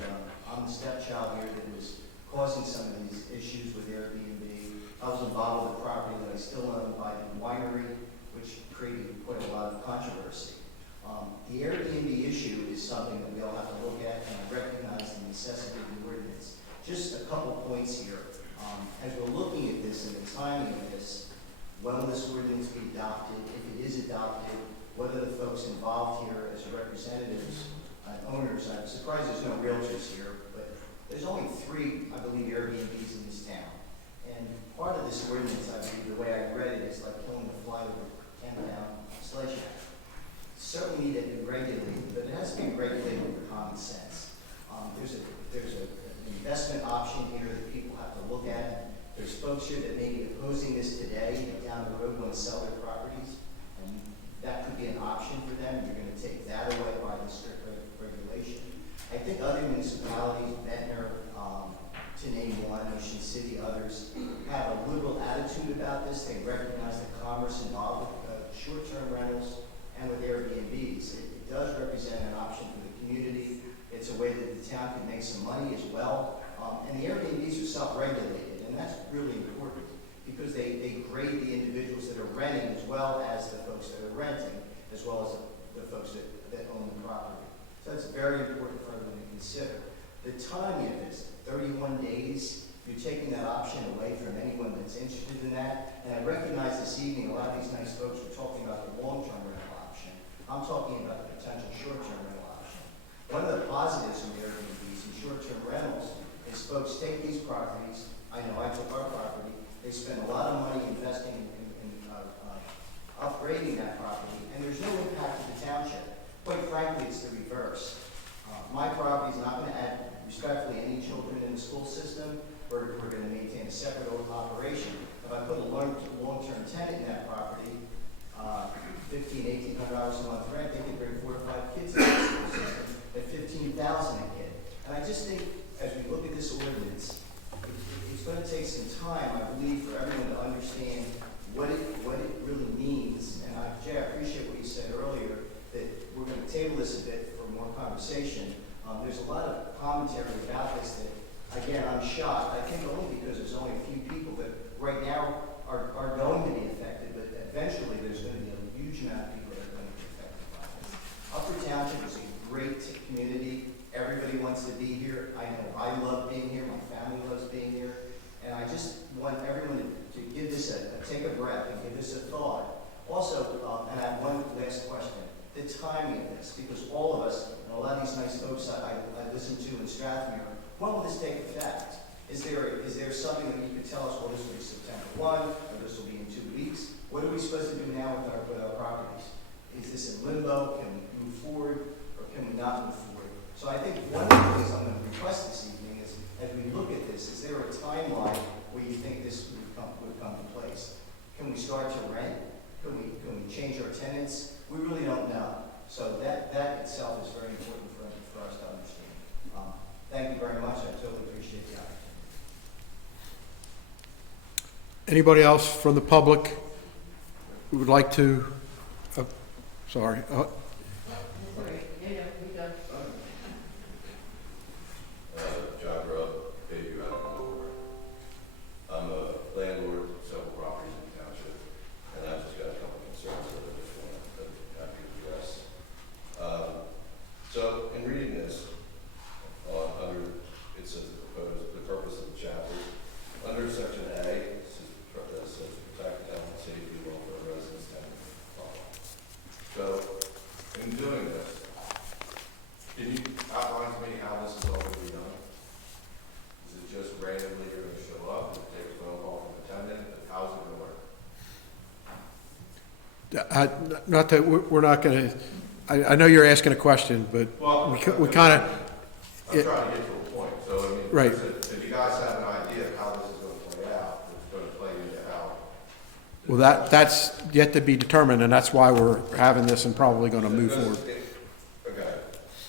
I'm the stepchild here that was causing some of these issues with Airbnb. I was involved with a property that I still own by the winery, which created quite a lot of controversy. The Airbnb issue is something that we all have to look at, and I recognize the necessity of the ordinance. Just a couple points here. As we're looking at this and the timing of this, when will this ordinance be adopted? If it is adopted, what are the folks involved here as representatives and owners? I'm surprised there's no realtors here, but there's only 3, I believe, Airbnbs in this town. And part of this ordinance, I believe, the way I read it, is like killing a fly with a 10-pound sledgehammer. Certainly need to be regulated, but it has to be regulated with common sense. There's an investment option here that people have to look at. There's folks here that may be opposing this today, and down the road want to sell their properties, and that could be an option for them. You're going to take that away by the strict regulation. I think other municipalities, Ventnor, to name one, Ocean City, others, have a liberal attitude about this. They recognize the commerce involved with short-term rentals and with Airbnbs. It does represent an option for the community. It's a way that the town can make some money as well. And the Airbnbs are self-regulated, and that's really important because they grade the individuals that are renting as well as the folks that are renting, as well as the folks that own the property. So it's very important for everyone to consider. The timing of this, 31 days, you're taking that option away from anyone that's interested in that. And I recognize this evening, a lot of these nice folks are talking about the long-term rental option. I'm talking about the potential short-term rental option. One of the positives from Airbnbs and short-term rentals is folks take these properties. I know I took our property. They spend a lot of money investing in upgrading that property, and there's no impact to the township. Quite frankly, it's the reverse. My property is not going to add, respectfully, any children in the school system. We're going to maintain a separate operation. If I put a long-term tenant in that property, $1,500, $1,800 a month rent, they can bring 4 or 5 kids into the school system at $15,000 a kid. And I just think, as we look at this ordinance, it's going to take some time, I believe, for everyone to understand what it really means. And Jay, I appreciate what you said earlier, that we're going to table this a bit for more conversation. There's a lot of commentary about this that, again, I'm shocked. I think only because there's only a few people that right now are going to be affected, but eventually there's going to be a huge amount of people that are going to be affected by this. Upper Township is a great community. Everybody wants to be here. I know I love being here. My family loves being here. And I just want everyone to give this take a breath and give this a thought. Also, and I have one last question. The timing of this, because all of us, and a lot of these nice folks I listen to in Strathmere, when will this take effect? Is there something that you could tell us, well, this will be September 1, or this will be in 2 weeks? What are we supposed to do now with our properties? Is this in limbo? Can we move forward, or can we not move forward? So I think one of the things I'm going to request this evening is, as we look at this, is there a timeline where you think this would come to place? Can we start to rent? Can we change our tenants? We really don't know. So that itself is very important for us to understand. Thank you very much. I totally appreciate the opportunity. Anybody else from the public who would like to, sorry. John Grubb, Bayview out of Nowhere. I'm a landlord of several properties in the township, and I've just got a couple of concerns that I just want to address. So, in reading this, it says the purpose of the chapter. Under section A, it says protect the health and safety, welfare of residents, tenants, and property. So, Not that, we're not going to, I know you're asking a question, but Well, we kind of, I'm trying to get to a point, so I mean, Right. if you guys have an idea of how this is gonna play out, it's gonna play into how. well, that's yet to be determined, and that's why we're having this and probably going to move forward. Okay.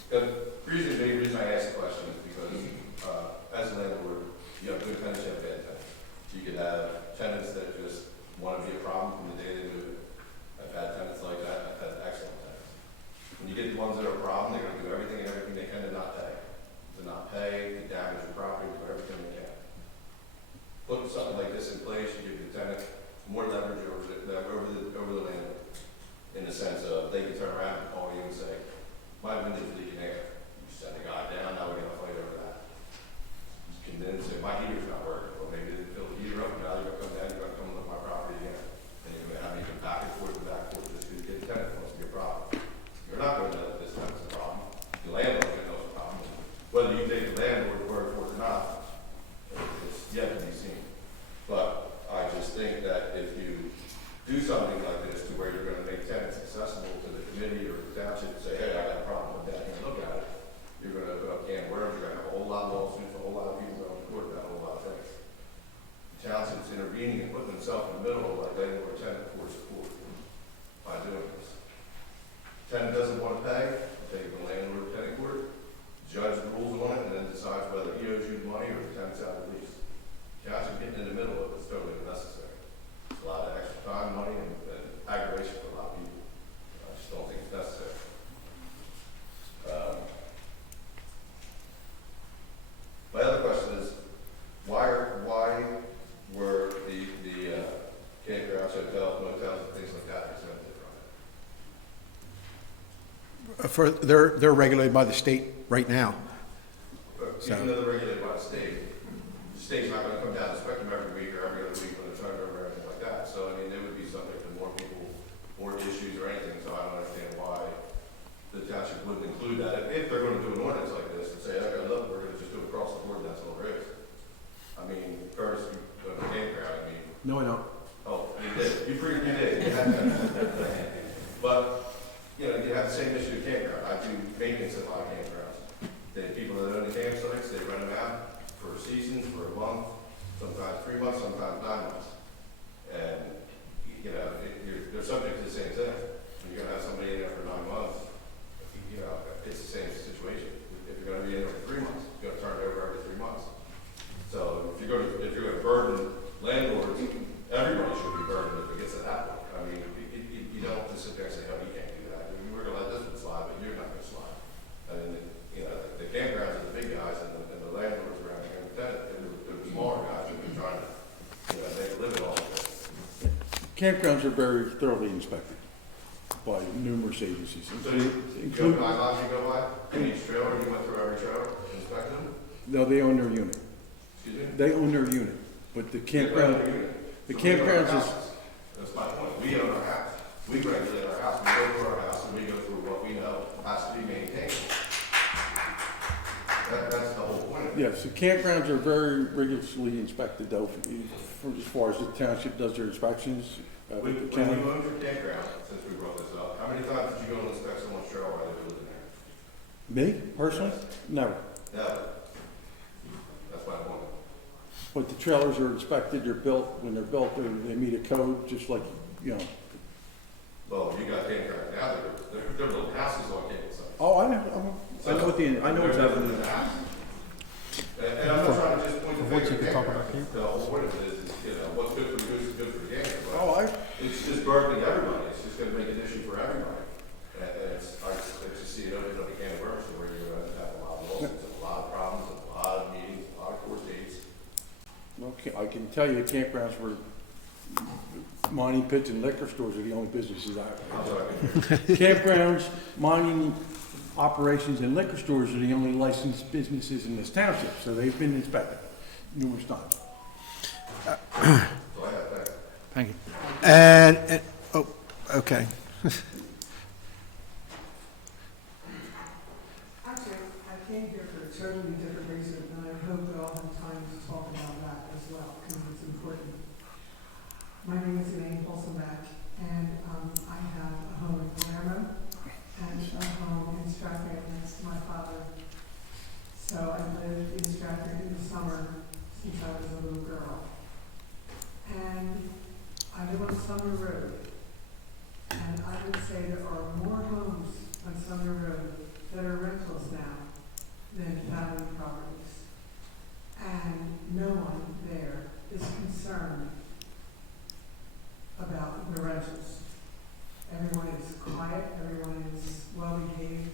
The reason I ask the question is because, as a landlord, you have good tenants, you have bad tenants. You could have tenants that just want to be a problem from the day they move in. I've had tenants like that, I've had excellent tenants. When you get the ones that are a problem, they're gonna do everything they can to not pay. To not pay, to damage the property, do everything they can. Put something like this in place, you give the tenant more leverage over the landlord. In the sense of, they can turn around and call you and say, my window's leaking air. You send the guy down, now we're gonna fight over that. You can then say, my heater's not working, well, maybe they didn't fill the heater up, now you're gonna come down, you're gonna come look at my property again. And you're gonna have me come back and forth, just because the tenant wants to be a problem. You're not gonna know that this tenant's a problem. The landlord's gonna know it's a problem. Whether you take the landlord's word for it or not, it's yet to be seen. But I just think that if you do something like this to where you're gonna make tenants accessible to the committee or the township and say, hey, I got a problem with that, and look at it, you're gonna open up a can of worms, you're gonna have a whole lot of lawsuits, a whole lot of people going to court about a whole lot of things. The township's intervening and putting themselves in the middle of like landlord tenant court support by doing this. Tenant doesn't want to pay, take the landlord tenant court, judge rules on it, and then decides whether he owes you money or the tenant's out of the lease. Township getting in the middle of it is totally unnecessary. It's a lot of extra time, money, and aggravation for a lot of people. I just don't think it's necessary. My other question is, why were the campgrounds, hotels, motels, and things like that exempted from it? They're regulated by the state right now. But So- even though they're regulated by the state's not gonna come down and inspect them every week or every other week when they're turned over or anything like that. So, I mean, they would be subject to more people, more issues or anything, so I don't understand why the township wouldn't include that. If they're gonna do an ordinance like this and say, okay, look, we're gonna just do it across the board, that's all there is. I mean, Curtis, the campground, I mean, No, I don't. oh, you did, you did. But, you know, you have the same issue with campground. I do maintenance at a lot of campgrounds. They have people that own the campsites, they rent them out for seasons, for a month, sometimes 3 months, sometimes 9 months. And, you know, they're subject to the same thing. When you're gonna have somebody in there for 9 months, you know, it's the same situation. If you're gonna be in there for 3 months, you're gonna turn it over every 3 months. So if you're gonna burden landlords, everybody should be burdened if it gets to that point. I mean, you don't just sit there and say, oh, you can't do that. We're gonna let this one slide, but you're not gonna slide. And, you know, the campgrounds are the big guys and the landlords around here, they're the smaller guys who've been trying to, you know, make a living off of it. Campgrounds are very thoroughly inspected by numerous agencies, So you go by, lots you go by, in each trailer, you went through every trailer, inspected them? No, they own their unit. Excuse me? They own their unit, but the campground, the campgrounds is, That's my point. We own our house. We regulate our house. We go through our house and we go through what we know has to be maintained. That's the whole point of it. yes, the campgrounds are very rigorously inspected though, as far as the township does their inspections. When The you county. owned your campground, since we brought this up, how many times did you go and inspect someone's trailer while they were living there? Me, personally? Never. Never. That's my point. But the trailers are inspected, they're built, when they're built, they meet a code, just like, you know. Well, you got campground now, they're building houses on campsites. Oh, I know what's happening. And I'm not trying to just point the finger at campground. The whole point of it is, you know, what's good for the goose is good for the gander. But Oh, it's just burdening everybody. It's just gonna make an issue for everybody. And I just see it opening up a can of worms where you're gonna have a lot of lawsuits, and a lot of problems, and a lot of meetings, a lot of court dates. okay, I can tell you campgrounds were, mining pits and liquor stores are the only businesses I'm I, sorry. campgrounds, mining operations and liquor stores are the only licensed businesses in this township, so they've been inspected numerous times. So I have that. Thank you. And, oh, okay. Actually, I came here for a totally different reason, and I hope that I'll have time to talk about that as well, because it's important. My name is Elaine Olsenbeck, and I Sumner Road. And I would say there are more homes on Sumner Road that are rentals now than family properties. And no one there is concerned about the rentals. Everyone is quiet, everyone is well behaved,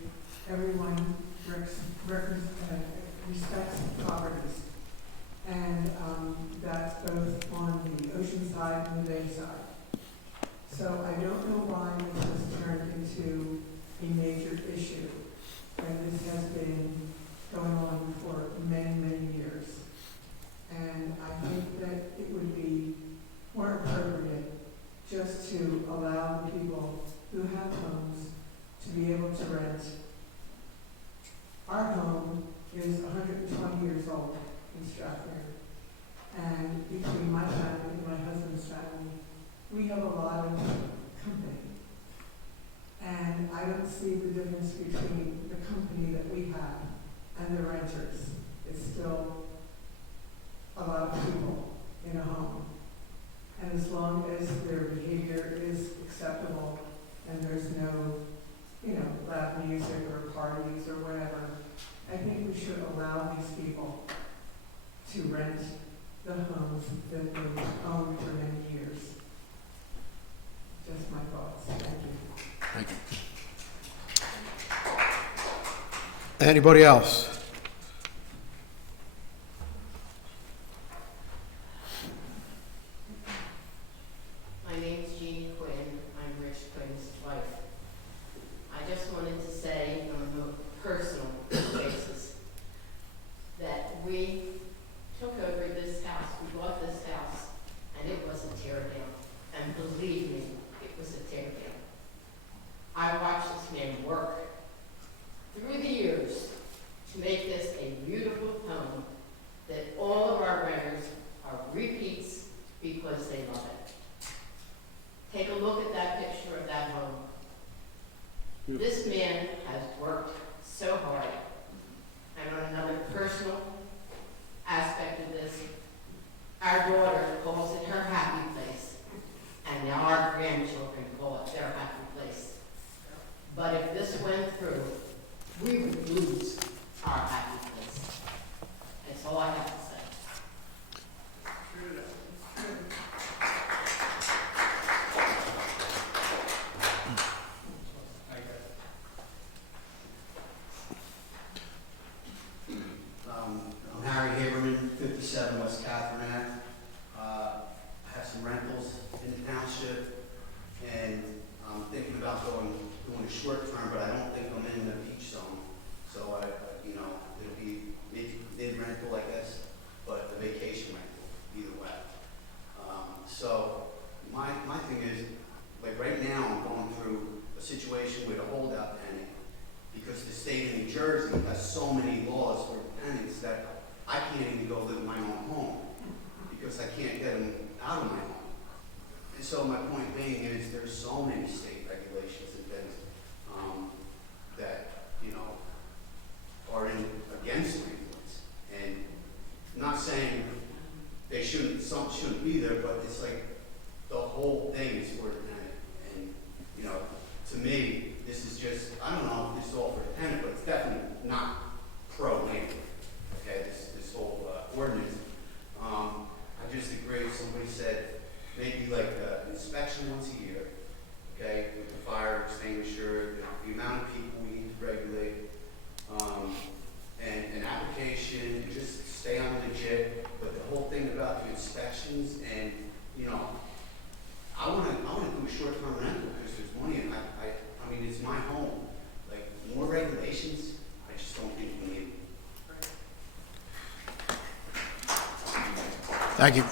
everyone respects the properties. And that's both on the ocean side and the bay side. So I don't know why this has turned into a major issue, and this has been going on for many, many years. And I think that it would be more appropriate just to allow the people who have homes to be able to rent. Our home is 120 years old in Strathmere, and between my family and my husband's family, we have a lot of company. And I don't see the difference between the company that we have and the renters. It's still a lot of people in a home. And as long as their behavior is acceptable and there's no, loud music or parties or whatever, I think we should allow these people to rent the homes that they've owned for many years. Just my thoughts. Thank you. Thank you. Anybody else? My name's Jeannie Quinn. I'm Rich Quinn's wife. I just wanted to say on a personal basis that we took over this house, we bought this house, and it was a tear down. And believe me, it was a tear down. I watched this man work through the years to make this a beautiful home that all of our renters are repeats because they love it. Take a look at that picture of that home. This man has worked so hard. And on another personal aspect of this, our daughter calls it her happy place, and now our grandchildren call it their happy place. But if this went through, we would lose our happy place. That's all I have to say. I'm Harry Haberman, 57 West Catherine Ave. I have some rentals in the township, and I'm thinking about doing a short term, but I don't think I'm in the beach zone. So it'll be mid-rental, I guess, but the vacation rental, either way. So my thing is, like right now, I'm going through a situation with a holdout tenant because the state of New Jersey has so many laws for tenants that I can't even go live in my own home because I can't get them out of my home. And so my point being is there's so many state regulations and things that, are against landlords. And I'm not saying some shouldn't be there, but it's like the whole thing is for the tenant. And, to me, this is just, I don't know if this is all for the tenant, but it's definitely not pro-landlord. Okay, this whole ordinance. I just agree if somebody said maybe like inspection once a year, okay, with the fire extinguisher, the amount of people we need to regulate, and an application, and just stay on legit. But the whole thing about the inspections and, I want to do a short-term rental because there's money, and I mean, it's my home. Like, more regulations, I just don't think we need. Thank you.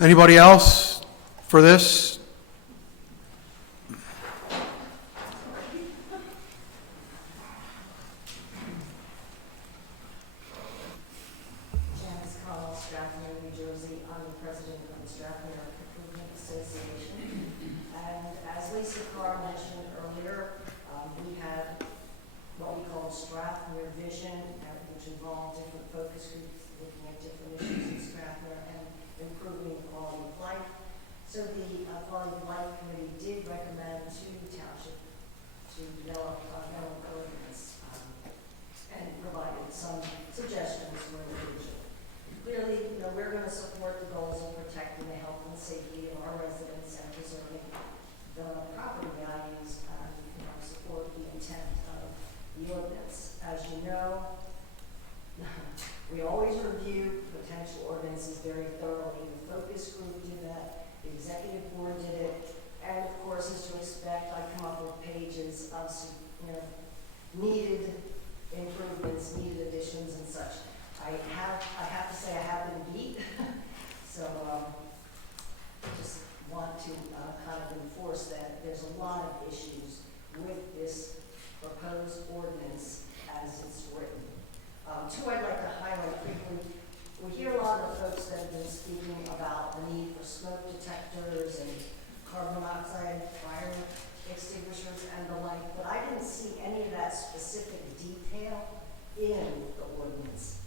Anybody else for this? Janice Call, Strathmere, New Jersey. I'm the president of the Strathmere Improvement Association. And as Lisa Carr mentioned earlier, we had what we call Strathmere Vision, which involved different focus groups looking at different issues in Strathmere. And improving quality of life. So the Quality of Life Committee did recommend to the township to develop a mental ordinance and provided some suggestions for revision. Clearly, we're going to support the goals of protecting the health and safety of our residents and preserving the property values and support the intent of the ordinance. As you know, we always review potential ordinances very thoroughly. The focus group did that, the executive board did it, and of course, as to expect, I come up with pages of some, needed improvements, needed additions and such. I have to say I have been beat, so just want to kind of enforce that there's a lot of issues with this proposed ordinance as it's written. Two I'd like to highlight briefly. We hear a lot of folks that have been speaking about the need for smoke detectors and carbon monoxide fire extinguishers and the like, but I didn't see any of that specific detail in the ordinance.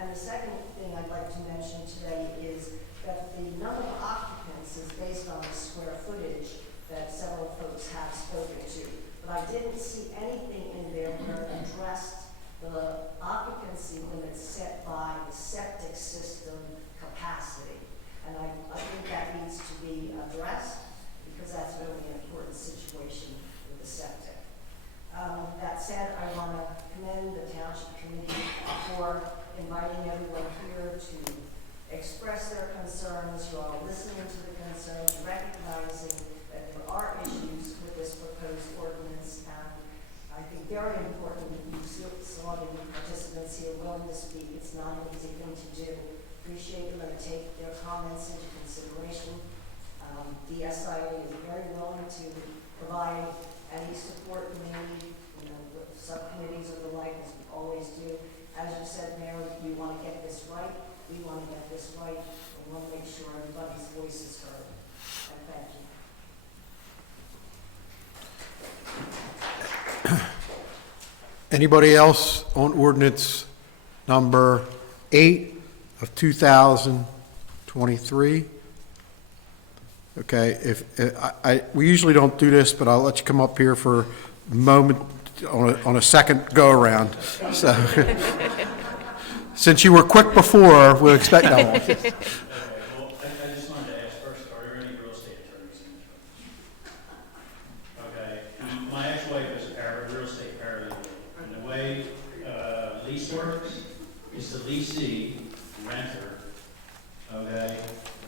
And the second thing I'd like to mention today is that the number of occupants is based on the square footage that several folks have spoken to. But I didn't see anything in there where it addressed the occupancy limits set by the septic system capacity. And I think that needs to be addressed because that's really an important situation with the septic. That said, I want to commend the Township Committee for inviting everyone here to express their concerns, who are listening to the concerns, recognizing that there are issues with this proposed ordinance. I think very important, you saw the participants here willing to speak. It's not an easy thing to do. Appreciate them and take their comments into consideration. The SIA is very willing to provide any support we need, with subcommittees or the like, as we always do. As you said, Mayor, you want to get this right. We want to get this right. We want to make sure everybody's voice is heard. And thank you. Anybody else on ordinance number 8 of 2023? Okay, we usually don't do this, but I'll let you come up here for a moment on a second go-around. So, since you were quick before, we'll expect that one. Okay, well, I just wanted to ask first, are there any real estate attorneys in this room? Okay, my ex-wife is a real estate paralegal, and the way lease works is the leasee, renter, okay,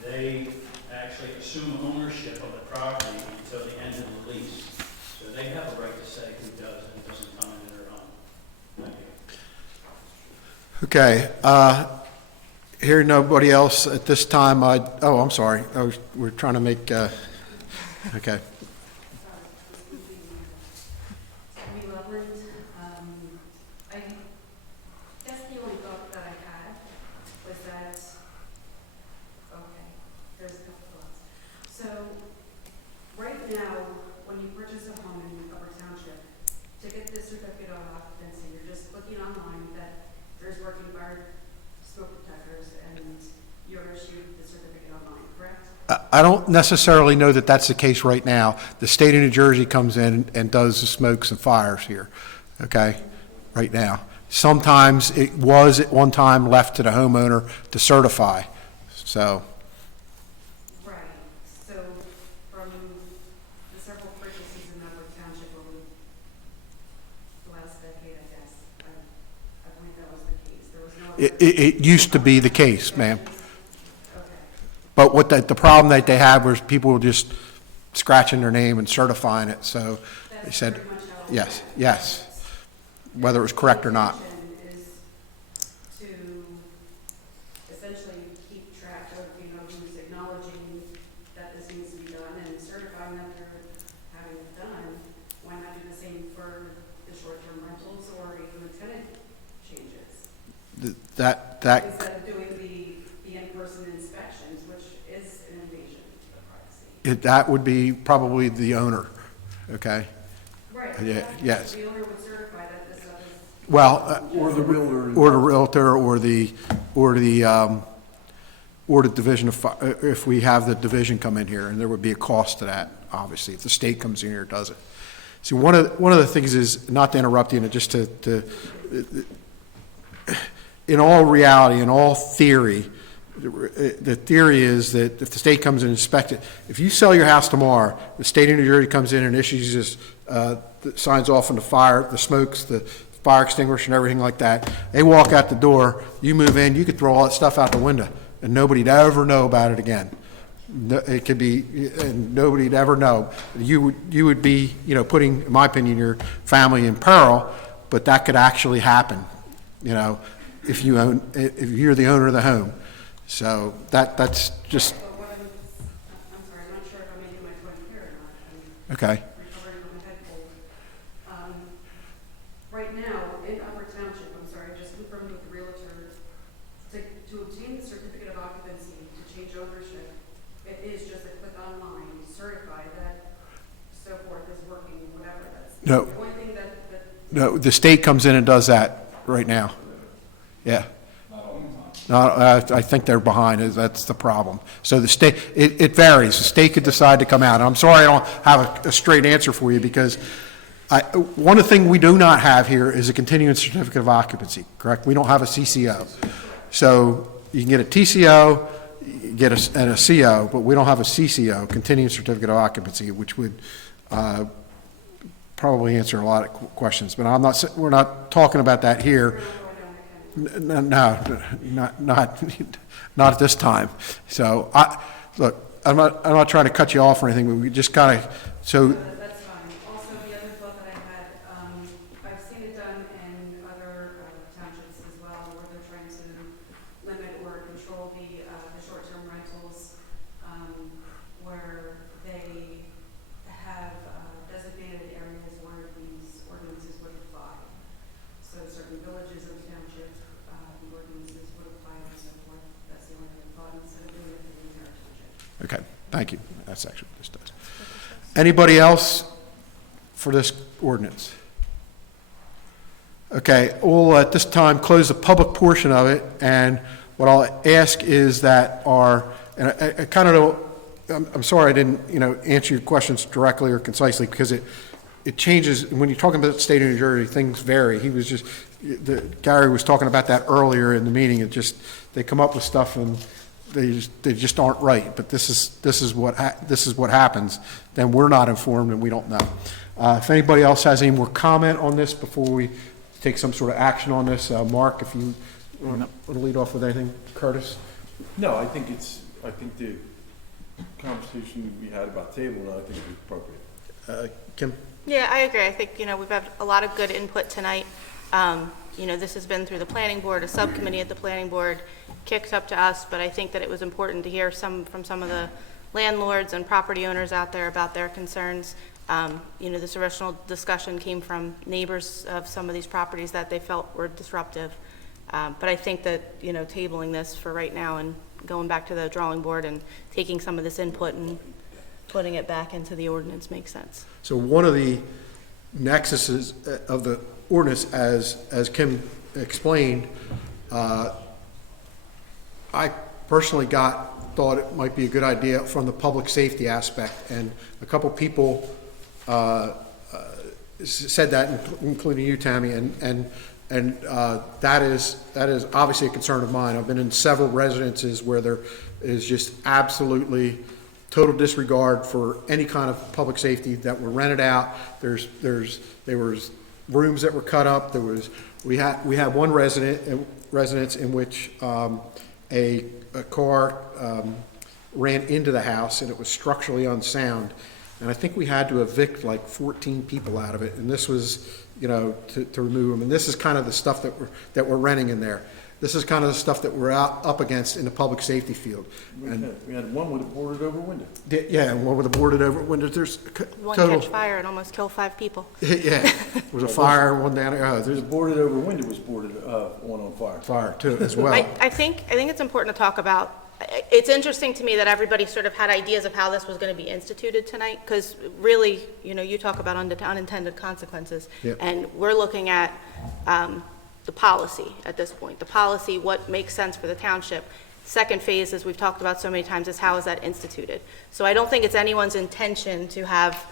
they actually assume ownership of the property until the end of the lease. So they have a right to say who does and doesn't come into their home. Thank you. Okay, hearing nobody else at this time, I'm sorry. We're trying to make, okay. I guess the only thought that I had was that, okay, there's a couple thoughts. So, right now, when you purchase a home in Upper Township, to get this certificate of occupancy, you're just looking online that there's working fire smoke detectors and you're issued the certificate online, correct? I don't necessarily know that that's the case right now. The state of New Jersey comes in and does the smokes and fires here, okay, right now. Sometimes it was at one time left to the homeowner to certify, so. Right, so from the several purchases in Upper Township over the last decade, I guess, I believe that was the case. There was no It used to be the case, ma'am. But what the problem that they had was people were just scratching their name and certifying it, so they said, yes, whether it was correct or not. Is to essentially keep track of, who's acknowledging that this needs to be done and certifying that they're having it done. Why not do the same for the short-term rentals or even the tenant changes? That Instead of doing the in-person inspections, which is an invasion of privacy. that would be probably the owner, okay? Right. Yeah, Exactly. yes. The owner would certify that this stuff is. Well, Or the realtor. or the realtor, or the or the division of, if we have the division come in here, and there would be a cost to that, obviously, if the state comes in here and does it. See, one of the things is, not to interrupt you, and just to in all reality, in all theory, the theory is that if the state comes in and inspects it, if you sell your house tomorrow, the state of New Jersey comes in and issues this, signs off on the fire, the smokes, the fire extinguisher and everything like that, they walk out the door, you move in, you could throw all that stuff out the window, and nobody'd ever know about it again. It could be, and nobody'd ever know. You would be, putting, in my opinion, your family in peril, but that could actually happen, if you're the owner of the home. So that's just. But what I'm sorry, I'm not sure if I'm making my point clear or not. Okay. Recovering on my head cold. Right now, in Upper Township, I'm sorry, I just confirmed with the realtor, to obtain the certificate of occupancy, to change ownership, it is just a click online, certify that so forth is working, whatever that's. No. The only thing that. No, the state comes in and does that right now. Yeah. No, I think they're behind. That's the problem. So the state, it varies. The state could decide to come out. I'm sorry I don't have a straight answer for you, because one of the things we do not have here is a continuing certificate of occupancy, correct? We don't have a CCO. So you can get a TCO, you get a CO, but we don't have a CCO, continuing certificate of occupancy, which would probably answer a lot of questions. But we're not talking about that here. No, not at this time. So look, I'm not trying to cut you off or anything, but we just kind of, so. That's fine. Also, the other thought that I had, I've seen it done in other townships as well, where they're trying to limit or control the short-term rentals, where they have designated areas where these ordinances would apply. So certain villages of township, the ordinances would apply and so forth. That's the only thought, instead of doing it for the entire township. Okay, thank you. That's actually what this does. Anybody else for this ordinance? Okay, we'll at this time close the public portion of it, and what I'll ask is that and I kind of don't, I'm sorry I didn't, answer your questions directly or concisely, because it changes. When you're talking about the state of New Jersey, things vary. Gary was talking about that earlier in the meeting. They come up with stuff and they just aren't right. But this is what happens. Then we're not informed and we don't know. If anybody else has any more comment on this before we take some sort of action on this, Mark, if you want to lead off with anything, Curtis. No, I think the conversation we had about tabling, I think is appropriate. Kim? Yeah, I agree. I think, we've had a lot of good input tonight. This has been through the planning board, a subcommittee at the planning board, kicked up to us, but I think that it was important to hear from some of the landlords and property owners out there about their concerns. This original discussion came from neighbors of some of these properties that they felt were disruptive. But I think that, tabling this for right now and going back to the drawing board and taking some of this input and putting it back into the ordinance makes sense. So one of the nexuses of the ordinance, as Kim explained, I personally thought it might be a good idea from the public safety aspect, and a couple people said that, including you, Tammy, and that is obviously a concern of mine. I've been in several residences where there is just absolutely total disregard for any kind of public safety that were rented out. There was rooms that were cut up. We had one residence in which a car ran into the house, and it was structurally unsound. And I think we had to evict like 14 people out of it. And this was, to remove them. And this is kind of the stuff that we're renting in there. This is kind of the stuff that we're up against in the public safety field. We had one with a boarded over window. Yeah, one with a boarded over window. There's One total. catch fire and almost kill 5 people. Yeah, there was a fire, one down there. There's a boarded over window was boarded, one on fire. Fire too, as well. I think it's important to talk about. It's interesting to me that everybody sort of had ideas of how this was going to be instituted tonight, because really, you talk about unintended consequences, Yep. and we're looking at the policy at this point. The policy, what makes sense for the township, Second phase, as we've talked about so many times, is how is that instituted? So I don't think it's anyone's intention to have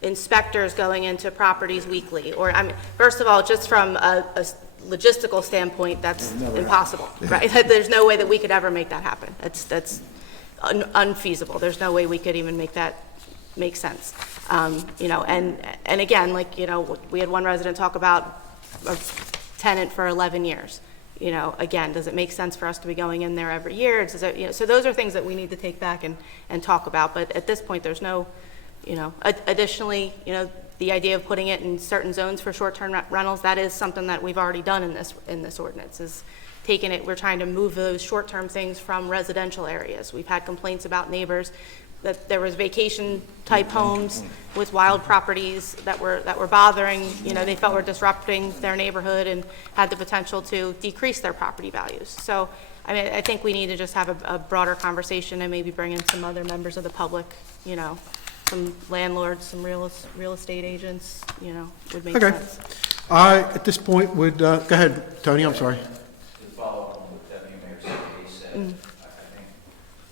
inspectors going into properties weekly, or, I mean, first of all, just from a logistical standpoint, that's impossible, right? There's no way that we could ever make that happen. That's unfeasible. There's no way we could even make that make sense. You know, and again, like, you know, we had one resident talk about a tenant for 11 years. You know, again, does it make sense for us to be going in there every year? Does it, you know, so those are things that we need to take back and talk about. But at this point, there's no, you know, additionally, you know, the idea of putting it in certain zones for short-term rentals, that is something that we've already done in this ordinance, is taking it, we're trying to move those short-term things from residential areas. We've had complaints about neighbors that there was vacation-type homes with wild properties that were bothering, you know, they felt were disrupting their neighborhood and had the potential to decrease their property values. So, I mean, I think we need to just have a broader conversation and maybe bring in some other members of the public, you know, some landlords, some real estate agents, you know, would make Okay. sense. I, at this point, would, go ahead, Tony, I'm sorry. To follow up on what Deputy Mayor Secretary said, I think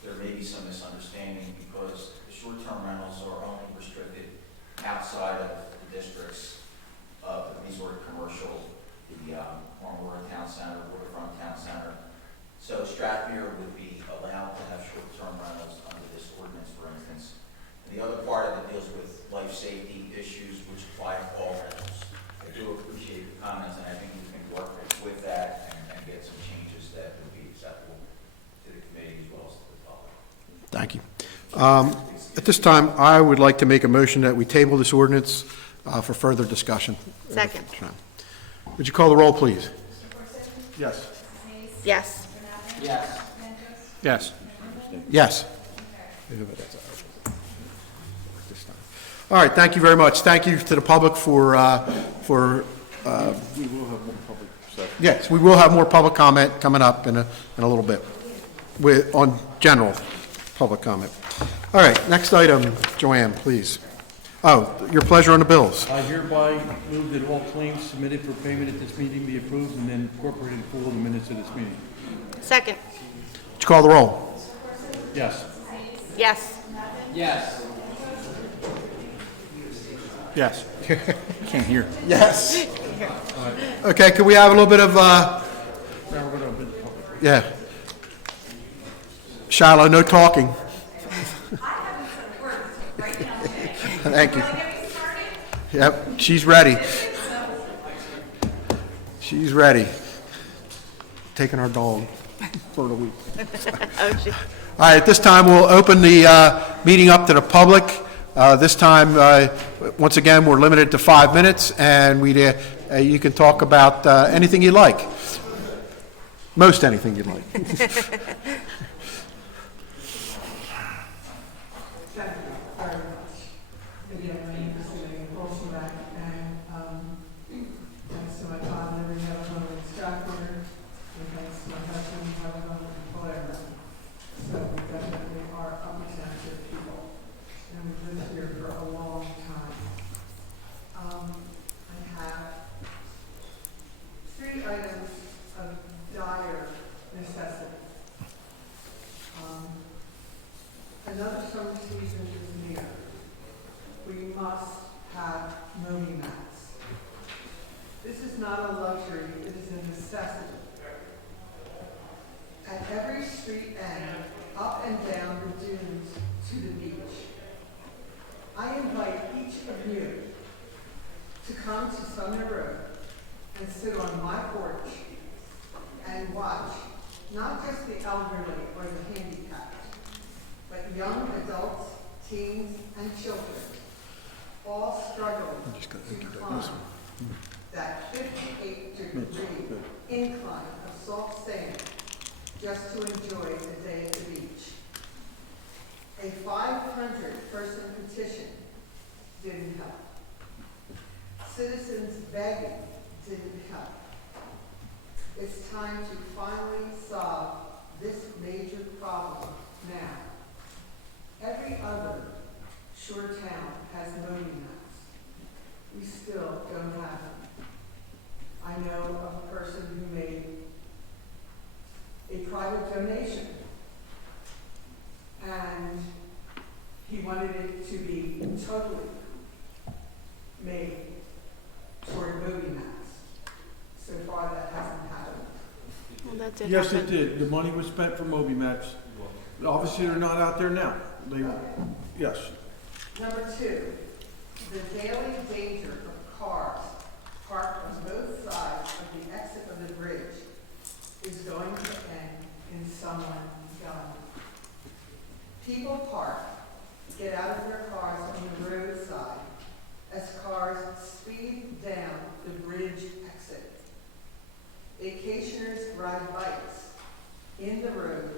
there may be some misunderstanding because the short-term rentals are only restricted outside of the districts of the resort commercial, the Marlboro Town Center, Waterfront Town Center. So Strathmere would be allowed to have short-term rentals under this ordinance, for instance. And the other part of it deals with life safety issues which apply to all rentals. I do appreciate the comments, and I think we can work with that and get some changes that would be acceptable to the committee as well as to the public. Thank you. At this time, I would like to make a motion that we table this ordinance for further discussion. Second. Would you call the roll, please? Yes. Yes. Yes. Yes. Yes. All right, thank you very much. Thank you to the public for, We will have more public session. yes, we will have more public comment coming up in a little bit on general public comment. All right, next item, Joanne, please. Oh, your pleasure on the bills. I hereby move that all claims submitted for payment at this meeting be approved and then incorporated in full in the minutes of this meeting. Second. Would you call the roll? Yes. Yes. Yes. Yes. Can't hear. Yes. Okay, could we have a little bit of, Now we're going to open the public. yeah. Shiloh, no talking. Thank you. Yep, she's ready. She's ready. Taking our dog for the week. Oh, shit. All right, at this time, we'll open the meeting up to the public. This time, once again, we're limited to 5 minutes, and you can talk about anything you like. Most anything you'd like. Thank you very much. Again, my name is Elaine Olsonback, and thanks to my father, we have a home in Stratford, and thanks to my husband, we have a home in Palermo. So we definitely are Upper Township people, and we've lived here for a long time. I have 3 items of dire necessity. Another summer season is near. We must have mowing mats. This is not a luxury, it is a necessity. At every street end, up and down the dunes to the beach. I invite each of you to come to Sumner Road and sit on my porch and watch not just the elderly or the handicapped, but young adults, teens, and children, all struggling to climb that 58-degree incline of soft sand just to enjoy the day at the beach. A 500-person petition didn't help. Citizens begging didn't help. It's time to finally solve this major problem now. Every other shore town has mowing mats. We still don't have them. I know of a person who made a private donation and he wanted it to be totally made toward movie maps. So far, that hasn't happened. Well, that did Yes, happen. it did. The money was spent for Moby Mats. Obviously, they're not out there now. They, yes. Number two, the daily danger of cars parked on both sides of the exit of the bridge is going to end in someone dying. People park, get out of their cars on the roadside as cars speed down the bridge exit. Vacationers ride bikes in the road,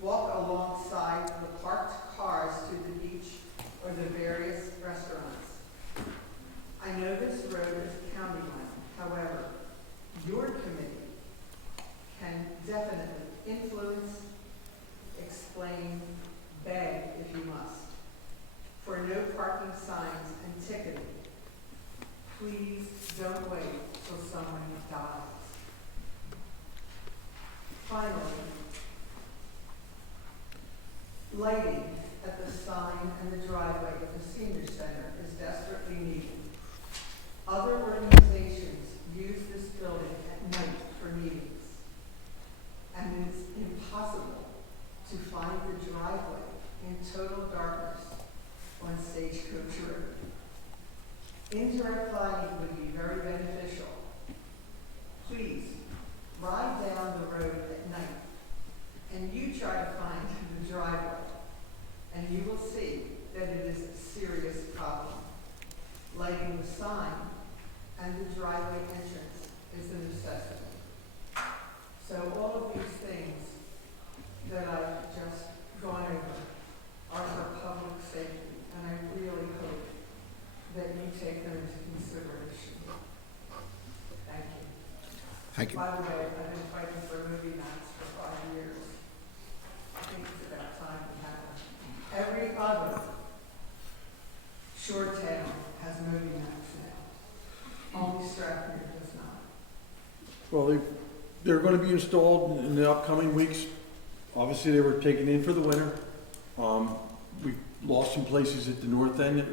walk alongside the parked cars to the beach or the various restaurants. I know this road is a county one, however, your committee can definitely influence, explain, beg if you must, for no parking signs and ticketing. Please don't wait till someone dies. Finally, lighting at the sign and the driveway of the senior center is desperately needed. Other organizations use this building at night for meetings, and it's impossible to find the driveway in total darkness on Stagecoach Road. Indirect lighting would be very beneficial. Please, ride down the road at night, and you try to find the driveway, and you will see that it is a serious problem. Lighting the sign and the driveway entrance is a necessity. So all of these things that I've just gone over are for public safety, and I really hope that you take them into consideration. Thank you. Thank you. By the way, I've been fighting for movie nights for 5 years. I think it's about time we have them. Every other shore town has movie nights now. Only Stratford does not. Well, they're going to be installed in the upcoming weeks. Obviously, they were taken in for the winter. We lost some places at the north end that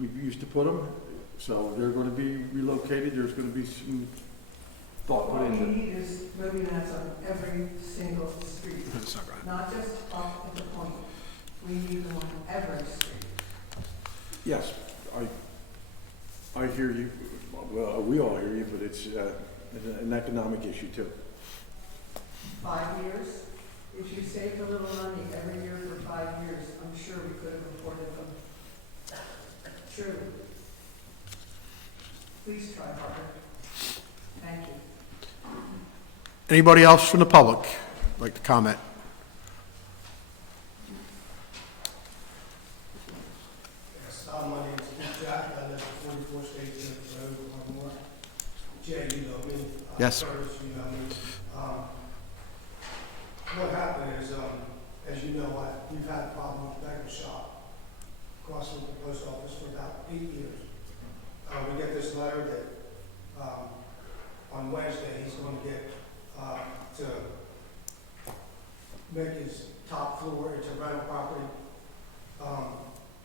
we used to put them, so they're going to be relocated. There's going to be some thought put What we into it. need is movie nights on every single street, That's not right. not just off at the point. We need them on every street. Yes, I hear you. Well, we all hear you, but it's an economic issue too. 5 years? If you saved a little money every year for 5 years, I'm sure we could have afforded them. Truly. Please try harder. Thank you. Anybody else from the public like to comment? Yes, my name is Keith Jack. I live at 44 State Church Road, Ardmore. Jay, you know me. Yes. Curtis, you know me. What happened is, as you know, we've had a problem with the bagel shop across from the post office for about 8 years. We get this letter that on Wednesday he's going to get to make his top floor into rental property.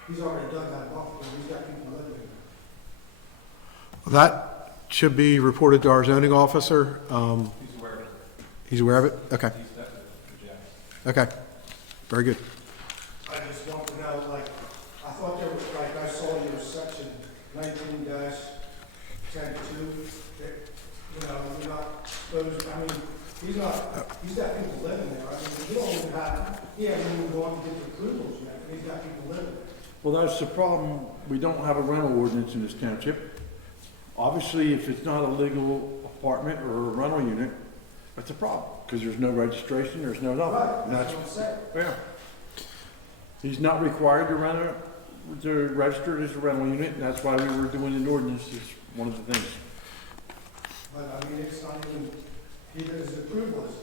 He's already done that bump, he's got people living in there. That should be reported to our zoning officer. He's aware of it. He's aware of it? Okay, He's definitely rejects. okay. Very good. I just want to know, like, I thought there was, like, I saw your section 19-10-2, that, you know, you're not supposed, I mean, he's got people living there. I mean, you don't even have, he hasn't even gone to get the approvals yet, and he's got people living there. Well, that's the problem. We don't have a rental ordinance in this township. Obviously, if it's not a legal apartment or a rental unit, that's a problem, because there's no registration, there's no nothing. Right, And that's what I'm saying. Yeah. He's not required to rent it, to register it as a rental unit, and that's why we were doing an ordinance, is one of the things. But, I mean, it's not even, his approval is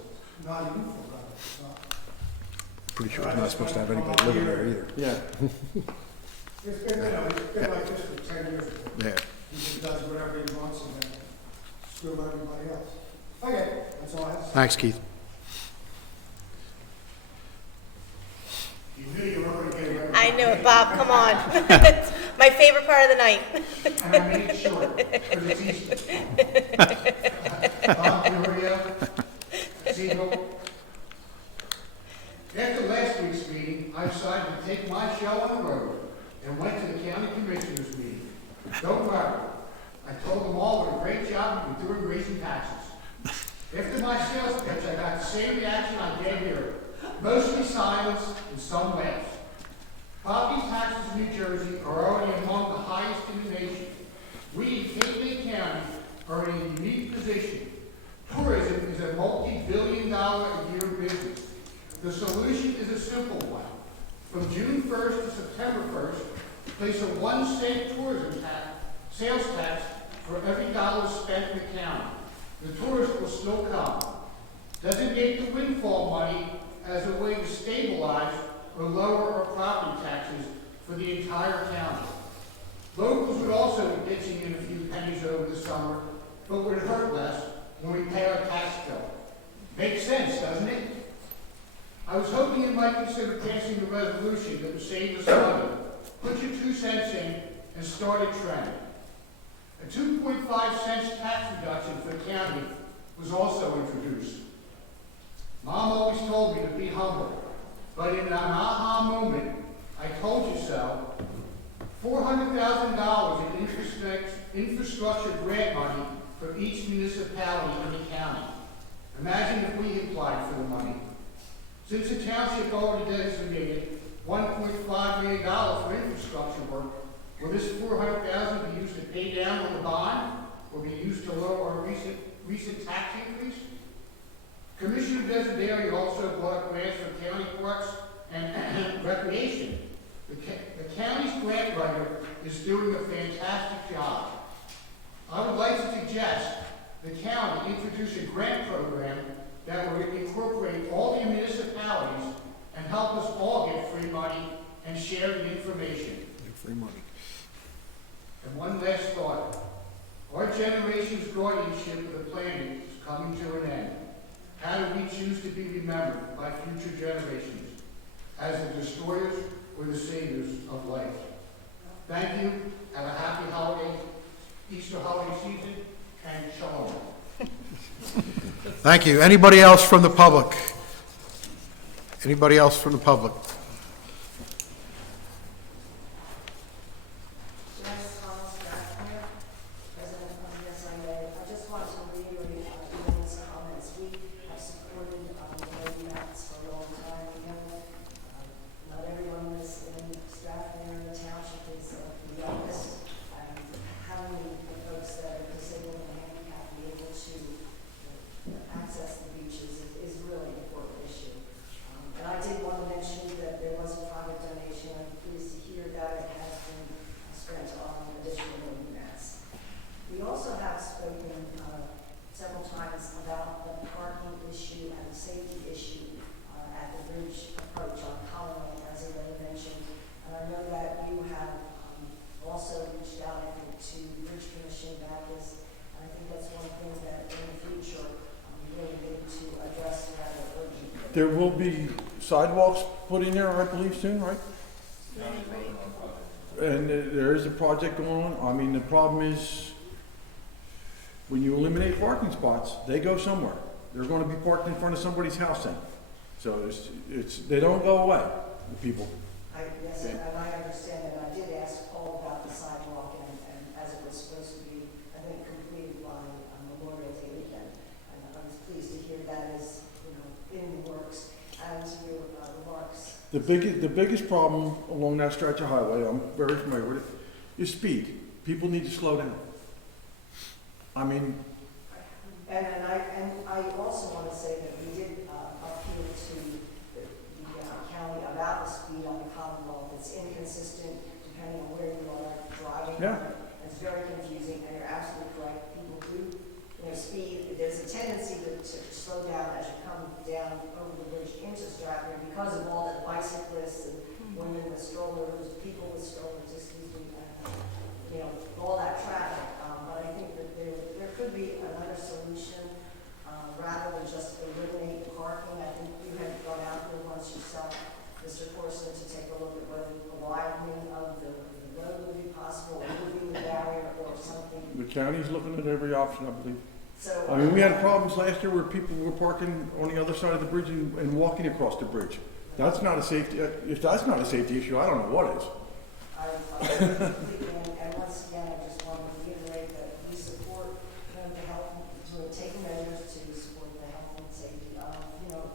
not even for rental, it's not. Pretty sure he's not supposed to have anybody living there either. Yeah. It's been, you know, it's been like this for 10 years. Yeah. He just does whatever he wants and then screw everybody else. Okay, that's all I have to say. Thanks, Keith. You knew you were going to get it. I knew it, Bob, come on. It's my favorite part of the night. And I made it short, because it's Easter. Bob, Gloria, Siegel. After last week's meeting, I decided to take my show on the road and went to the county commissioners meeting. Don't worry, I told them all what a great job you've been doing raising taxes. After my sales pitch, I got the same reaction I get here. Mostly silence and some laughs. Property taxes in New Jersey are already among the highest in the nation. We in Cape May County are in a unique position. Tourism is a multi-billion-dollar-a-year business. The solution is a simple one. From June 1st to September 1st, place a 1-cent tourism tax, sales tax for every dollar spent in the county. The tourists will still come. Designate the windfall money as a way to stabilize or lower our property taxes for the entire county. Locals would also be pitching in a few pennies over the summer, but would hurt less when we pay our tax bill. Makes sense, doesn't it? I was hoping you might consider passing the resolution that would save us money. Put your 2 cents in and start a trend. A 2.5 cents tax reduction for the county was also introduced. Mom always told me to be humble, but in an aha moment, I told you so. $400,000 in infrastructure grant money for each municipality in the county. Imagine if we applied for the money. Since the township already designated $1.5 million for infrastructure work, will this $400,000 be used to pay down on the bond, or be used to lower our recent tax increase? Commissioner Desiderio also brought up grants for county parks and recreation. The county's grant writer is doing a fantastic job. I would like to suggest the county introduce a grant program that will incorporate all the municipalities and help us all get free money and share the information. Free money. And one last thought. Our generation's guardianship of the planet is coming to an end. How do we choose to be remembered by future generations? As the destroyers or the saviors of life? Thank you. Have a happy holiday, Easter holiday season, and shalom. Thank you. Anybody else from the public? Anybody else from the public? There will be sidewalks put in there, I believe, soon, right? And there is a project going on. I mean, the problem is, when you eliminate parking spots, they go somewhere. They're gonna be parked in front of somebody's house then. So they don't go away, the people. Yes, and I understand, and I did ask Paul about the sidewalk, and as it was supposed to be, I think, completed by Memorial Day weekend. And I was pleased to hear that is, in the works. And to your remarks. The biggest problem along that stretch of highway, I'm very familiar with it, is speed. People need to slow down. I mean. And I also want to say that we did appeal to the county about the speed on the Commonwealth. It's inconsistent depending on where you are driving. Yeah. It's very confusing, and you're absolutely correct. People do, speed. There's a tendency to slow down as you come down over the bridge into Stratford because of all the bicyclists and women with strollers, people with strollers, all that traffic. But I think that there could be another solution rather than just eliminate parking. I think you had gone out there once yourself, Mr. Corson, county's looking at every option, I believe. So. I mean, we had problems last year where people were parking on the other side of the bridge and walking across the bridge. That's not a safety, if that's not a safety issue, I don't know what is. And once again, I just want to reiterate that we support the health, to take measures to support the health and safety of,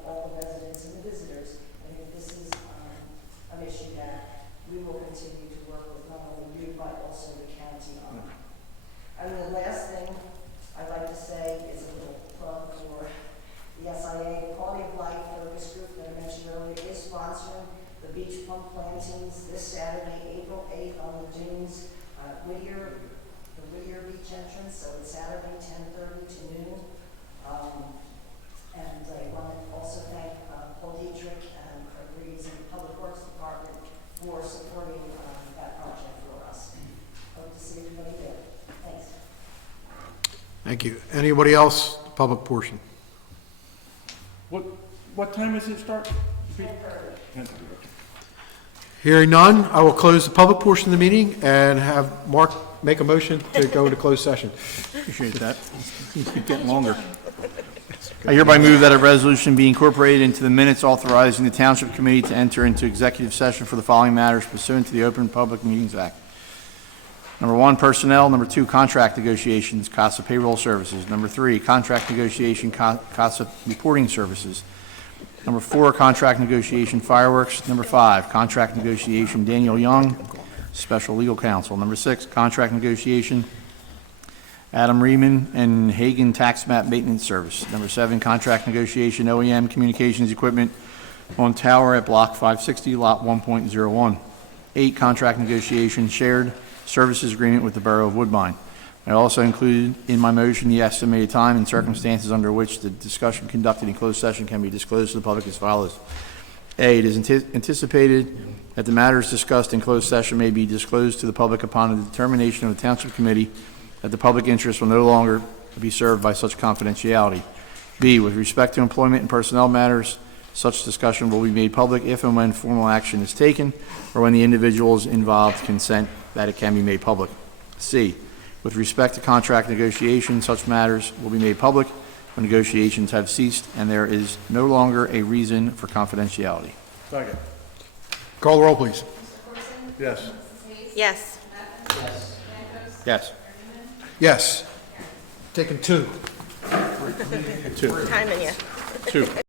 all the residents and the visitors. I think this is an issue that we will continue to work with not only you, but also the county on. And the last thing I'd like to say is a little plug for the SIA, the Quality of Life Focus Group that I mentioned earlier is sponsoring the beach plum plantings this Saturday, April 8th on the dunes, the Whittier Beach entrance, so it's Saturday, 10:30 to noon. And I want to also thank Paul Dietrich and Craig Reeves and the Public Works Department for supporting that project for us. Hope to see everybody there. Thanks. Thank you. Anybody else, public portion? What time does it start? 10:30. Hearing none, I will close the public portion of the meeting and have Mark make a motion to go into closed session. Appreciate that. Keep getting longer. I hereby move that a resolution be incorporated into the minutes authorizing the Township Committee to enter into executive session for the following matters pursuant to the Open Public Meetings Act. Number 1, personnel. Number 2, contract negotiations, CASA payroll services. Number 3, contract negotiation, CASA reporting services. Number 4, contract negotiation, fireworks. Number 5, contract negotiation, Daniel Young, special legal counsel. Number 6, contract negotiation, Adam Reeman and Hagen tax map maintenance service. Number 7, contract negotiation, OEM communications equipment on tower at block 560, lot 1.01. 8, contract negotiation, shared services agreement with the Borough of Woodbine. I also included in my motion the estimated time and circumstances under which the discussion conducted in closed session can be disclosed to the public as follows. A, it is anticipated that the matters discussed in closed session may be disclosed to the public upon the determination of the Township Committee that the public interest will no longer be served by such confidentiality. B, with respect to employment and personnel matters, such discussion will be made public if and when formal action is taken or when the individuals involved consent that it can be made public. C, with respect to contract negotiations, such matters will be made public when negotiations have ceased and there is no longer a reason for confidentiality. Second. Call the roll, please. Yes. Yes. Yes. Yes. Taking 2. Timing you. 2.